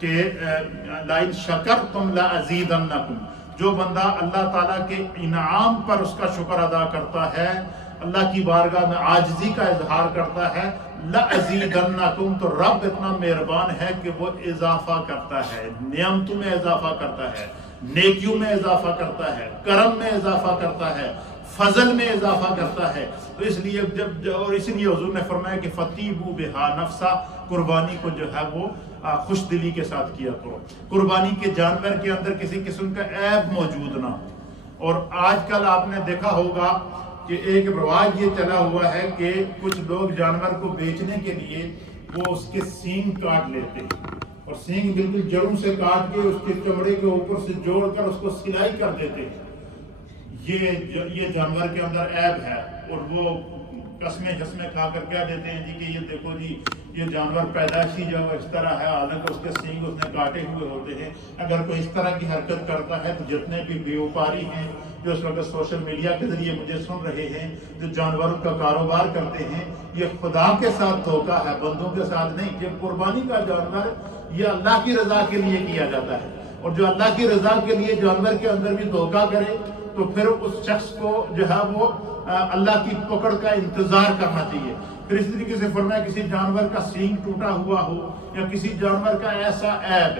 کہ لَإِن شَكَرْتُمْ لَأَزِيدَنَّكُمْ. جو بندہ اللہ تعالیٰ کے انعام پر اس کا شکر ادا کرتا ہے، اللہ کی بارگاہ میں عاجزی کا اظہار کرتا ہے، لَأَزِيدَنَّكُمْ، تو رب اتنا مہربان ہے کہ وہ اضافہ کرتا ہے، نعمتوں میں اضافہ کرتا ہے، نیکیوں میں اضافہ کرتا ہے، کرم میں اضافہ کرتا ہے، فضل میں اضافہ کرتا ہے. تو اس لیے اور اس لیے حضور نے فرمایا کہ فَطِيبُوا بِهَا نَفْسًا، قربانی کو جو ہے وہ خوش دلی کے ساتھ کیا کرو. قربانی کے جانور کے اندر کسی قسم کا عیب موجود نہ ہو. اور آج کل آپ نے دیکھا ہوگا کہ ایک رواج یہ چلا ہوا ہے کہ کچھ لوگ جانور کو بیچنے کے لیے وہ اس کے سینگ کاٹ لیتے ہیں اور سینگ بالکل جڑوں سے کاٹ کے اس کے چمڑے کے اوپر سے جوڑ کر اس کو سلائی کر دیتے ہیں. یہ جانور کے اندر عیب ہے. اور وہ قسمیں کھا کر کیا دیتے ہیں جی کہ یہ دیکھو جی یہ جانور پیدائشی جو اس طرح ہے، حالانکہ اس کے سینگ اس نے کاٹے ہوئے ہوتے ہیں. اگر کوئی اس طرح کی حرکت کرتا ہے تو جتنے بھی بیوپاری ہیں جو اس وقت سوشل میڈیا کے ذریعے مجھے سن رہے ہیں، جو جانوروں کا کاروبار کرتے ہیں، یہ خدا کے ساتھ دھوکہ ہے، بندوں کے ساتھ نہیں. یہ قربانی کا جانور یہ اللہ کی رضا کے لیے کیا جاتا ہے، اور جو اللہ کی رضا کے لیے جانور کے اندر بھی دھوکہ کرے تو پھر اس شخص کو جو ہے وہ اللہ کی پکڑ کا انتظار کرنا چاہیے. پھر اس طریقے سے فرمایا کسی جانور کا سینگ ٹوٹا ہوا ہو، یا کسی جانور کا ایسا عیب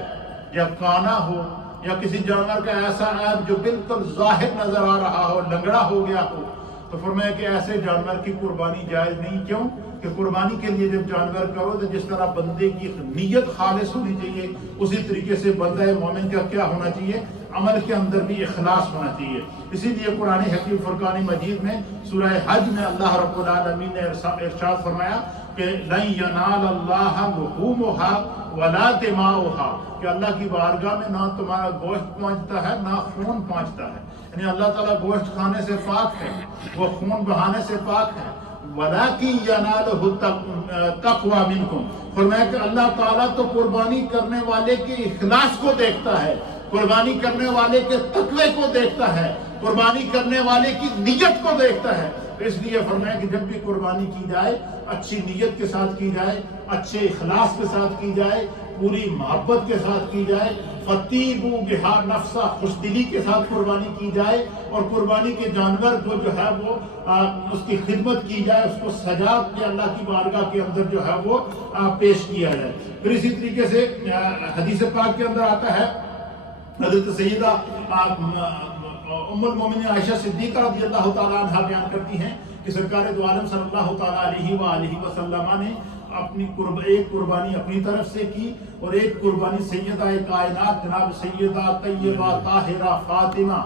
یا کانا ہو، یا کسی جانور کا ایسا عیب جو بالکل ظاہر نظر آ رہا ہو، لنگڑا ہو گیا ہو، تو فرمایا کہ ایسے جانور کی قربانی جائز نہیں. کیوں کہ قربانی کے لیے جب جانور کرو تو جس طرح بندے کی نیت خالص ہونی چاہیے، اسی طریقے سے بندہ مومن کا کیا ہونا چاہیے، عمل کے اندر بھی اخلاص ہونا چاہیے. اسی لیے قرآن حکیم فرقان مجید میں سورہ حج میں اللہ رب العالمین نے ارشاد فرمایا کہ لَن يَنَالَ اللَّهَ لُحُومُهَا وَلَا دِمَاؤُهَا، کہ اللہ کی بارگاہ میں نہ تمہارا گوشت پہنچتا ہے نہ خون پہنچتا ہے. یعنی اللہ تعالیٰ گوشت کھانے سے پاک ہے، وہ خون بہانے سے پاک ہے. وَلَكِنْ يَنَالُهُ التَّقْوَى مِنْكُمْ، فرمایا کہ اللہ تعالیٰ تو قربانی کرنے والے کے اخلاص کو دیکھتا ہے، قربانی کرنے والے کے تقوی کو دیکھتا ہے، قربانی کرنے والے کی نیت کو دیکھتا ہے. اس لیے فرمایا کہ جب بھی قربانی کی جائے اچھی نیت کے ساتھ کی جائے، اچھے اخلاص کے ساتھ کی جائے، پوری محبت کے ساتھ کی جائے. فَطِيبُوا بِهَا نَفْسًا، خوش دلی کے ساتھ قربانی کی جائے، اور قربانی کے جانور کو جو ہے وہ اس کی خدمت کی جائے، اس کو سجا کے اللہ کی بارگاہ کے اندر جو ہے وہ پیش کیا جائے. پھر اسی طریقے سے حدیث پاک کے اندر آتا ہے، حضرت سیدہ ام المومنین عائشہ صدیقہ رضی اللہ تعالیٰ عنہ بیان کرتی ہیں کہ سرکار دو عالم صلی اللہ تعالیٰ علیہ وآلہ وسلم نے اپنی ایک قربانی اپنی طرف سے کی اور ایک قربانی سیدہ کائنات جناب سیدہ طیبہ طاہرہ فاطمہ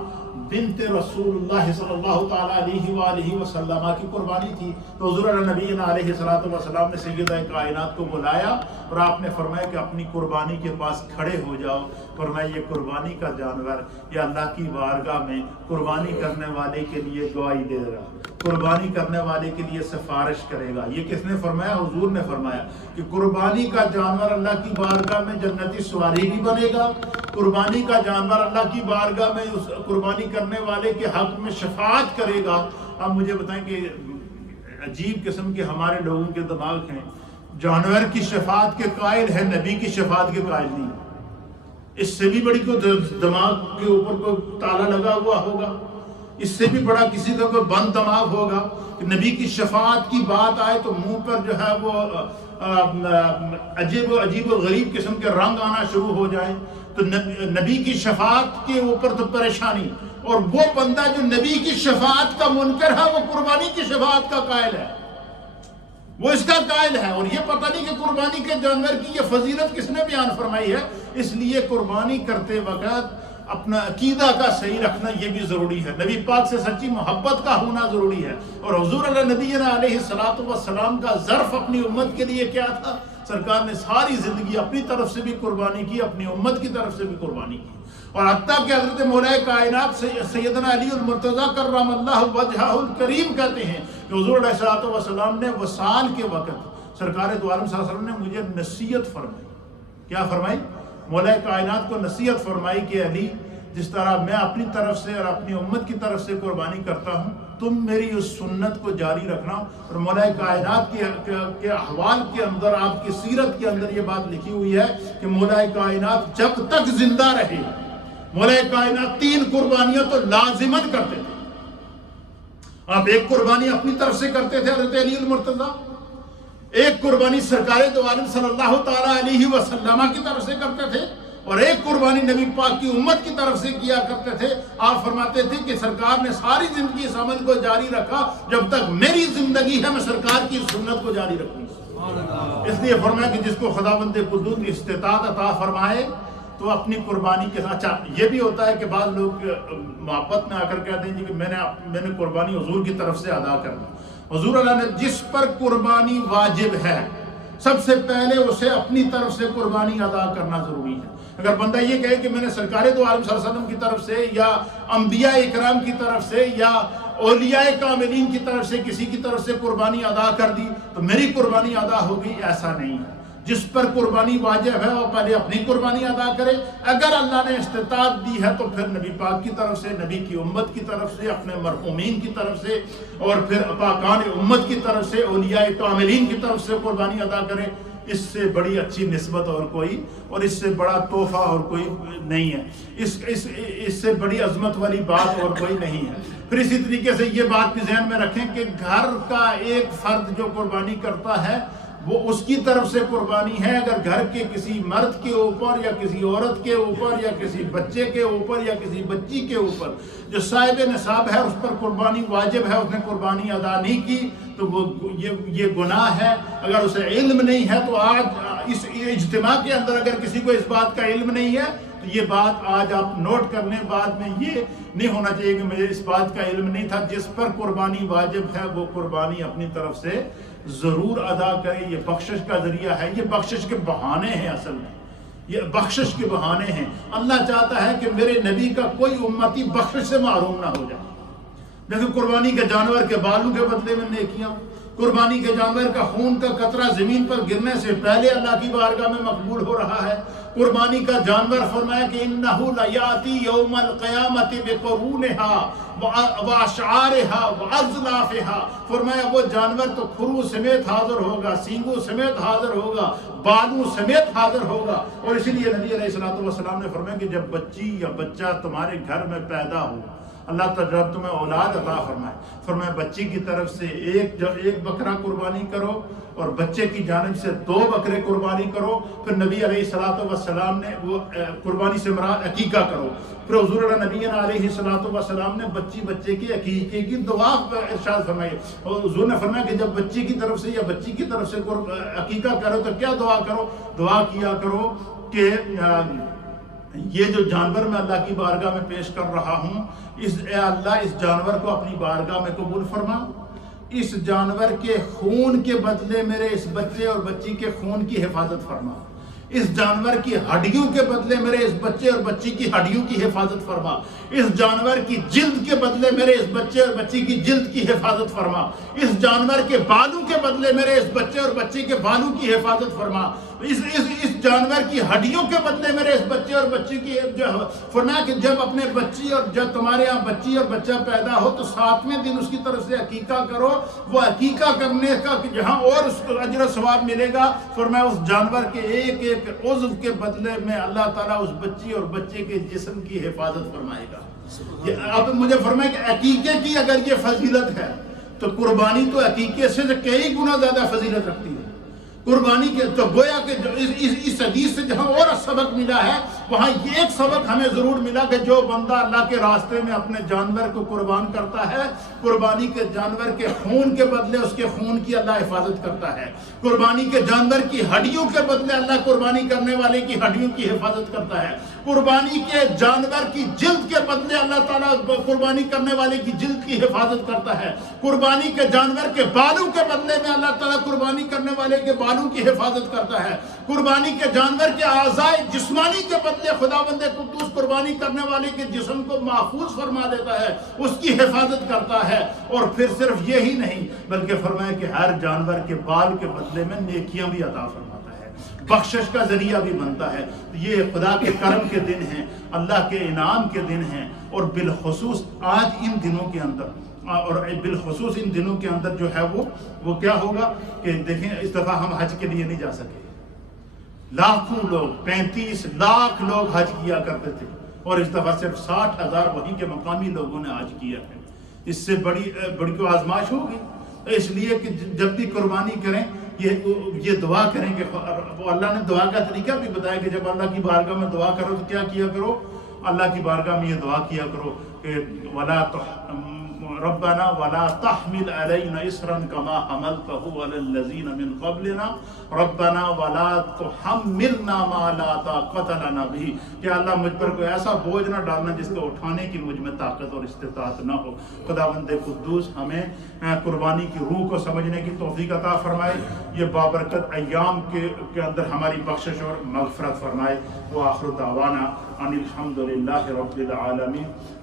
بنت رسول اللہ صلی اللہ تعالیٰ علیہ وآلہ وسلم کی قربانی تھی. تو حضور نبی علیہ السلام نے سیدہ کائنات کو بلایا اور آپ نے فرمایا کہ اپنی قربانی کے پاس کھڑے ہو جاؤ. فرمایا یہ قربانی کا جانور یہ اللہ کی بارگاہ میں قربانی کرنے والے کے لیے گواہی دے گا, قربانی کرنے والے کے لیے سفارش کرے گا. یہ کس نے فرمایا؟ حضور نے فرمایا کہ قربانی کا جانور اللہ کی بارگاہ میں جنتی سواری بھی بنے گا, قربانی کا جانور اللہ کی بارگاہ میں اس قربانی کرنے والے کے حق میں شفاعت کرے گا. اب مجھے بتائیں کہ عجیب قسم کے ہمارے لوگوں کے دماغ ہیں, جانور کی شفاعت کے قائل ہے, نبی کی شفاعت کے قائل نہیں. اس سے بھی بڑی کوئی دماغ کے اوپر کوئی تالا لگا ہوا ہوگا, اس سے بھی بڑا کسی کا کوئی بند دماغ ہوگا کہ نبی کی شفاعت کی بات آئے تو منہ پر جو ہے وہ عجیب و غریب قسم کے رنگ آنا شروع ہو جائے. تو نبی کی شفاعت کے اوپر تو پریشانی, اور وہ بندہ جو نبی کی شفاعت کا منکر ہے وہ قربانی کی شفاعت کا قائل ہے, وہ اس کا قائل ہے. اور یہ پتہ نہیں کہ قربانی کے جانور کی یہ فضیلت کس نے بیان فرمائی ہے. اس لیے قربانی کرتے وقت اپنا عقیدہ کا صحیح رکھنا یہ بھی ضروری ہے, نبی پاک سے سچی محبت کا ہونا ضروری ہے. اور حضور نبی علیہ السلام کا ظرف اپنی امت کے لیے کیا تھا؟ سرکار نے ساری زندگی اپنی طرف سے بھی قربانی کی, اپنی امت کی طرف سے بھی قربانی کی. اور حتیٰ کہ حضرت مولا کائنات سیدنا علی المرتضیٰ کرم اللہ وجہہ الکریم کہتے ہیں کہ حضور علیہ السلام نے وصال کے وقت سرکار دو عالم صلی اللہ علیہ وسلم نے مجھے نصیحت فرمائی. کیا فرمائی؟ مولا کائنات کو نصیحت فرمائی کہ علی, جس طرح میں اپنی طرف سے اور اپنی امت کی طرف سے قربانی کرتا ہوں, تم میری اس سنت کو جاری رکھنا. اور مولا کائنات کے احوال کے اندر, آپ کی سیرت کے اندر یہ بات لکھی ہوئی ہے کہ مولا کائنات جب تک زندہ رہے مولا کائنات 3 قربانیاں تو لازماً کرتے تھے. آپ ایک قربانی اپنی طرف سے کرتے تھے حضرت علی المرتضیٰ, ایک قربانی سرکار دو عالم صلی اللہ تعالیٰ علیہ وسلم کی طرف سے کرتے تھے, اور ایک قربانی نبی پاک کی امت کی طرف سے کیا کرتے تھے. آپ فرماتے تھے کہ سرکار نے ساری زندگی اس عمل کو جاری رکھا, جب تک میری زندگی ہے میں سرکار کی سنت کو جاری رکھوں گا. اس لیے فرمایا کہ جس کو خداوند قدوس استطاعت عطا فرمائے تو اپنی قربانی کے ساتھ. اچھا, یہ بھی ہوتا ہے کہ بعض لوگ محبت میں آ کر کہتے ہیں کہ میں نے قربانی حضور کی طرف سے ادا کر دی. حضور اللہ نے جس پر قربانی واجب ہے سب سے پہلے اسے اپنی طرف سے قربانی ادا کرنا ضروری ہے. اگر بندہ یہ کہے کہ میں نے سرکار دو عالم صلی اللہ علیہ وسلم کی طرف سے یا انبیاء اکرام کی طرف سے یا اولیاء کاملین کی طرف سے کسی کی طرف سے قربانی ادا کر دی تو میری قربانی ادا ہوگی, ایسا نہیں ہے. جس پر قربانی واجب ہے وہ پہلے اپنی قربانی ادا کرے. اگر اللہ نے استطاعت دی ہے تو پھر نبی پاک کی طرف سے, نبی کی امت کی طرف سے, اپنے مرحومین کی طرف سے, اور پھر پاکان امت کی طرف سے, اولیاء کاملین کی طرف سے قربانی ادا کرے. اس سے بڑی اچھی نسبت اور کوئی, اور اس سے بڑا تحفہ اور کوئی نہیں ہے. اس سے بڑی عظمت والی بات اور کوئی نہیں ہے. پھر اسی طریقے سے یہ بات بھی ذہن میں رکھیں کہ گھر کا ایک فرد جو قربانی کرتا ہے وہ اس کی طرف سے قربانی ہے. اگر گھر کے کسی مرد کے اوپر یا کسی عورت کے اوپر یا کسی بچے کے اوپر یا کسی بچی کے اوپر جو صاحب نصاب ہے اس پر قربانی واجب ہے, اس نے قربانی ادا نہیں کی تو وہ یہ گناہ ہے. اگر اسے علم نہیں ہے تو آج اس اجتماع کے اندر اگر کسی کو اس بات کا علم نہیں ہے تو یہ بات آج آپ نوٹ کر لیں. بعد میں یہ نہیں ہونا چاہیے کہ مجھے اس بات کا علم نہیں تھا. جس پر قربانی واجب ہے وہ قربانی اپنی طرف سے ضرور ادا کرے. یہ بخشش کا ذریعہ ہے, یہ بخشش کے بہانے ہیں. اصل میں یہ بخشش کے بہانے ہیں. اللہ چاہتا ہے کہ میرے نبی کا کوئی امتی بخشش سے محروم نہ ہو جائے. لیکن قربانی کے جانور کے بالوں کے بدلے میں نیکیاں, قربانی کے جانور کا خون کا قطرہ زمین پر گرنے سے پہلے اللہ کی بارگاہ میں مقبول ہو رہا ہے. قربانی کا جانور فرمایا کہ انہو لیاتی یوم القیامت بقرونہا واشعارہا واضلافہا. فرمایا وہ جانور تو کھرو سمیت حاضر ہوگا, سینگو سمیت حاضر ہوگا, بالوں سمیت حاضر ہوگا. اور اسی لیے نبی علیہ السلام نے فرمایا کہ جب بچی یا بچہ تمہارے گھر میں پیدا ہو اللہ تعالیٰ جب تمہیں اولاد عطا فرمائے، فرمائے بچی کی طرف سے ایک بکرا قربانی کرو اور بچے کی جانب سے 2 بکرے قربانی کرو. پھر نبی علیہ الصلوۃ والسلام نے وہ قربانی سے مراد عقیقہ کرو. پھر حضور نبی علیہ الصلوۃ والسلام نے بچے کے عقیقے کی دعا ارشاد فرمائی. اور حضور نے فرمایا کہ جب بچی کی طرف سے یا بچی کی طرف سے عقیقہ کرو تو کیا دعا کرو؟ دعا کیا کرو کہ یہ جو جانور میں اللہ کی بارگاہ میں پیش کر رہا ہوں، اے اللہ اس جانور کو اپنی بارگاہ میں قبول فرما. اس جانور کے خون کے بدلے میرے اس بچے اور بچی کے خون کی حفاظت فرما. اس جانور کی ہڈیوں کے بدلے میرے اس بچے اور بچی کی ہڈیوں کی حفاظت فرما. اس جانور کی جلد کے بدلے میرے اس بچے اور بچی کی جلد کی حفاظت فرما. اس جانور کے بالوں کے بدلے میرے اس بچے اور بچی کے بالوں کی حفاظت فرما. اس جانور کی ہڈیوں کے بدلے میرے اس بچے اور بچی کی فرمایا کہ جب اپنے بچی اور جب تمہارے یہاں بچی اور بچہ پیدا ہو تو 7ویں دن اس کی طرف سے عقیقہ کرو. وہ عقیقہ کرنے کا جہاں اور اس کو اجر و ثواب ملے گا، فرمایا اس جانور کے ایک عضو کے بدلے میں اللہ تعالیٰ اس بچی اور بچے کے جسم کی حفاظت فرمائے گا. اب مجھے فرمایا کہ عقیقے کی اگر یہ فضیلت ہے تو قربانی تو عقیقے سے کئی گنا زیادہ فضیلت رکھتی ہے. قربانی کے تو گویا کہ اس حدیث سے جہاں اور سبق ملا ہے، وہاں یہ ایک سبق ہمیں ضرور ملا کہ جو بندہ اللہ کے راستے میں اپنے جانور کو قربان کرتا ہے، قربانی کے جانور کے خون کے بدلے اس کے خون کی اللہ حفاظت کرتا ہے. قربانی کے جانور کی ہڈیوں کے بدلے اللہ قربانی کرنے والے کی ہڈیوں کی حفاظت کرتا ہے. قربانی کے جانور کی جلد کے بدلے اللہ تعالیٰ قربانی کرنے والے کی جلد کی حفاظت کرتا ہے. قربانی کے جانور کے بالوں کے بدلے میں اللہ تعالیٰ قربانی کرنے والے کے بالوں کی حفاظت کرتا ہے. قربانی کے جانور کے اعضاء جسمانی کے بدلے خداوند قدوس قربانی کرنے والے کے جسم کو محفوظ فرما دیتا ہے، اس کی حفاظت کرتا ہے. اور پھر صرف یہی نہیں بلکہ فرمایا کہ ہر جانور کے بال کے بدلے میں نیکیاں بھی عطا فرماتا ہے، بخشش کا ذریعہ بھی بنتا ہے. یہ خدا کے کرم کے دن ہیں، اللہ کے انعام کے دن ہیں. اور بالخصوص آج ان دنوں کے اندر جو ہے وہ کیا ہوگا کہ دیکھیں اس دفعہ ہم حج کے لیے نہیں جا سکے. لاکھوں لوگ 35 لاکھ لوگ حج کیا کرتے تھے اور اس دفعہ صرف 60,000 وہیں کے مقامی لوگوں نے حج کیا ہے. اس سے بڑی کوئی آزمائش ہوگی. اس لیے کہ جب بھی قربانی کریں یہ دعا کریں کہ اللہ نے دعا کا طریقہ بھی بتایا کہ جب اللہ کی بارگاہ میں دعا کرو تو کیا کیا کرو. اللہ کی بارگاہ میں یہ دعا کیا کرو کہ ربنا ولا تحمل علينا اسرا كما حملته على الذين من قبلنا ربنا ولا تحملنا ما لا طاقة لنا به. کہ اللہ مجھ پر کوئی ایسا بوجھ نہ ڈالنا جس کو اٹھانے کی مجھ میں طاقت اور استطاعت نہ ہو. خداوند قدوس ہمیں قربانی کی روح کو سمجھنے کی توفیق عطا فرمائے. یہ بابرکت ایام کے اندر ہماری بخشش اور مغفرت فرمائے. وآخر دعوانا ان الحمد للہ رب العالمین.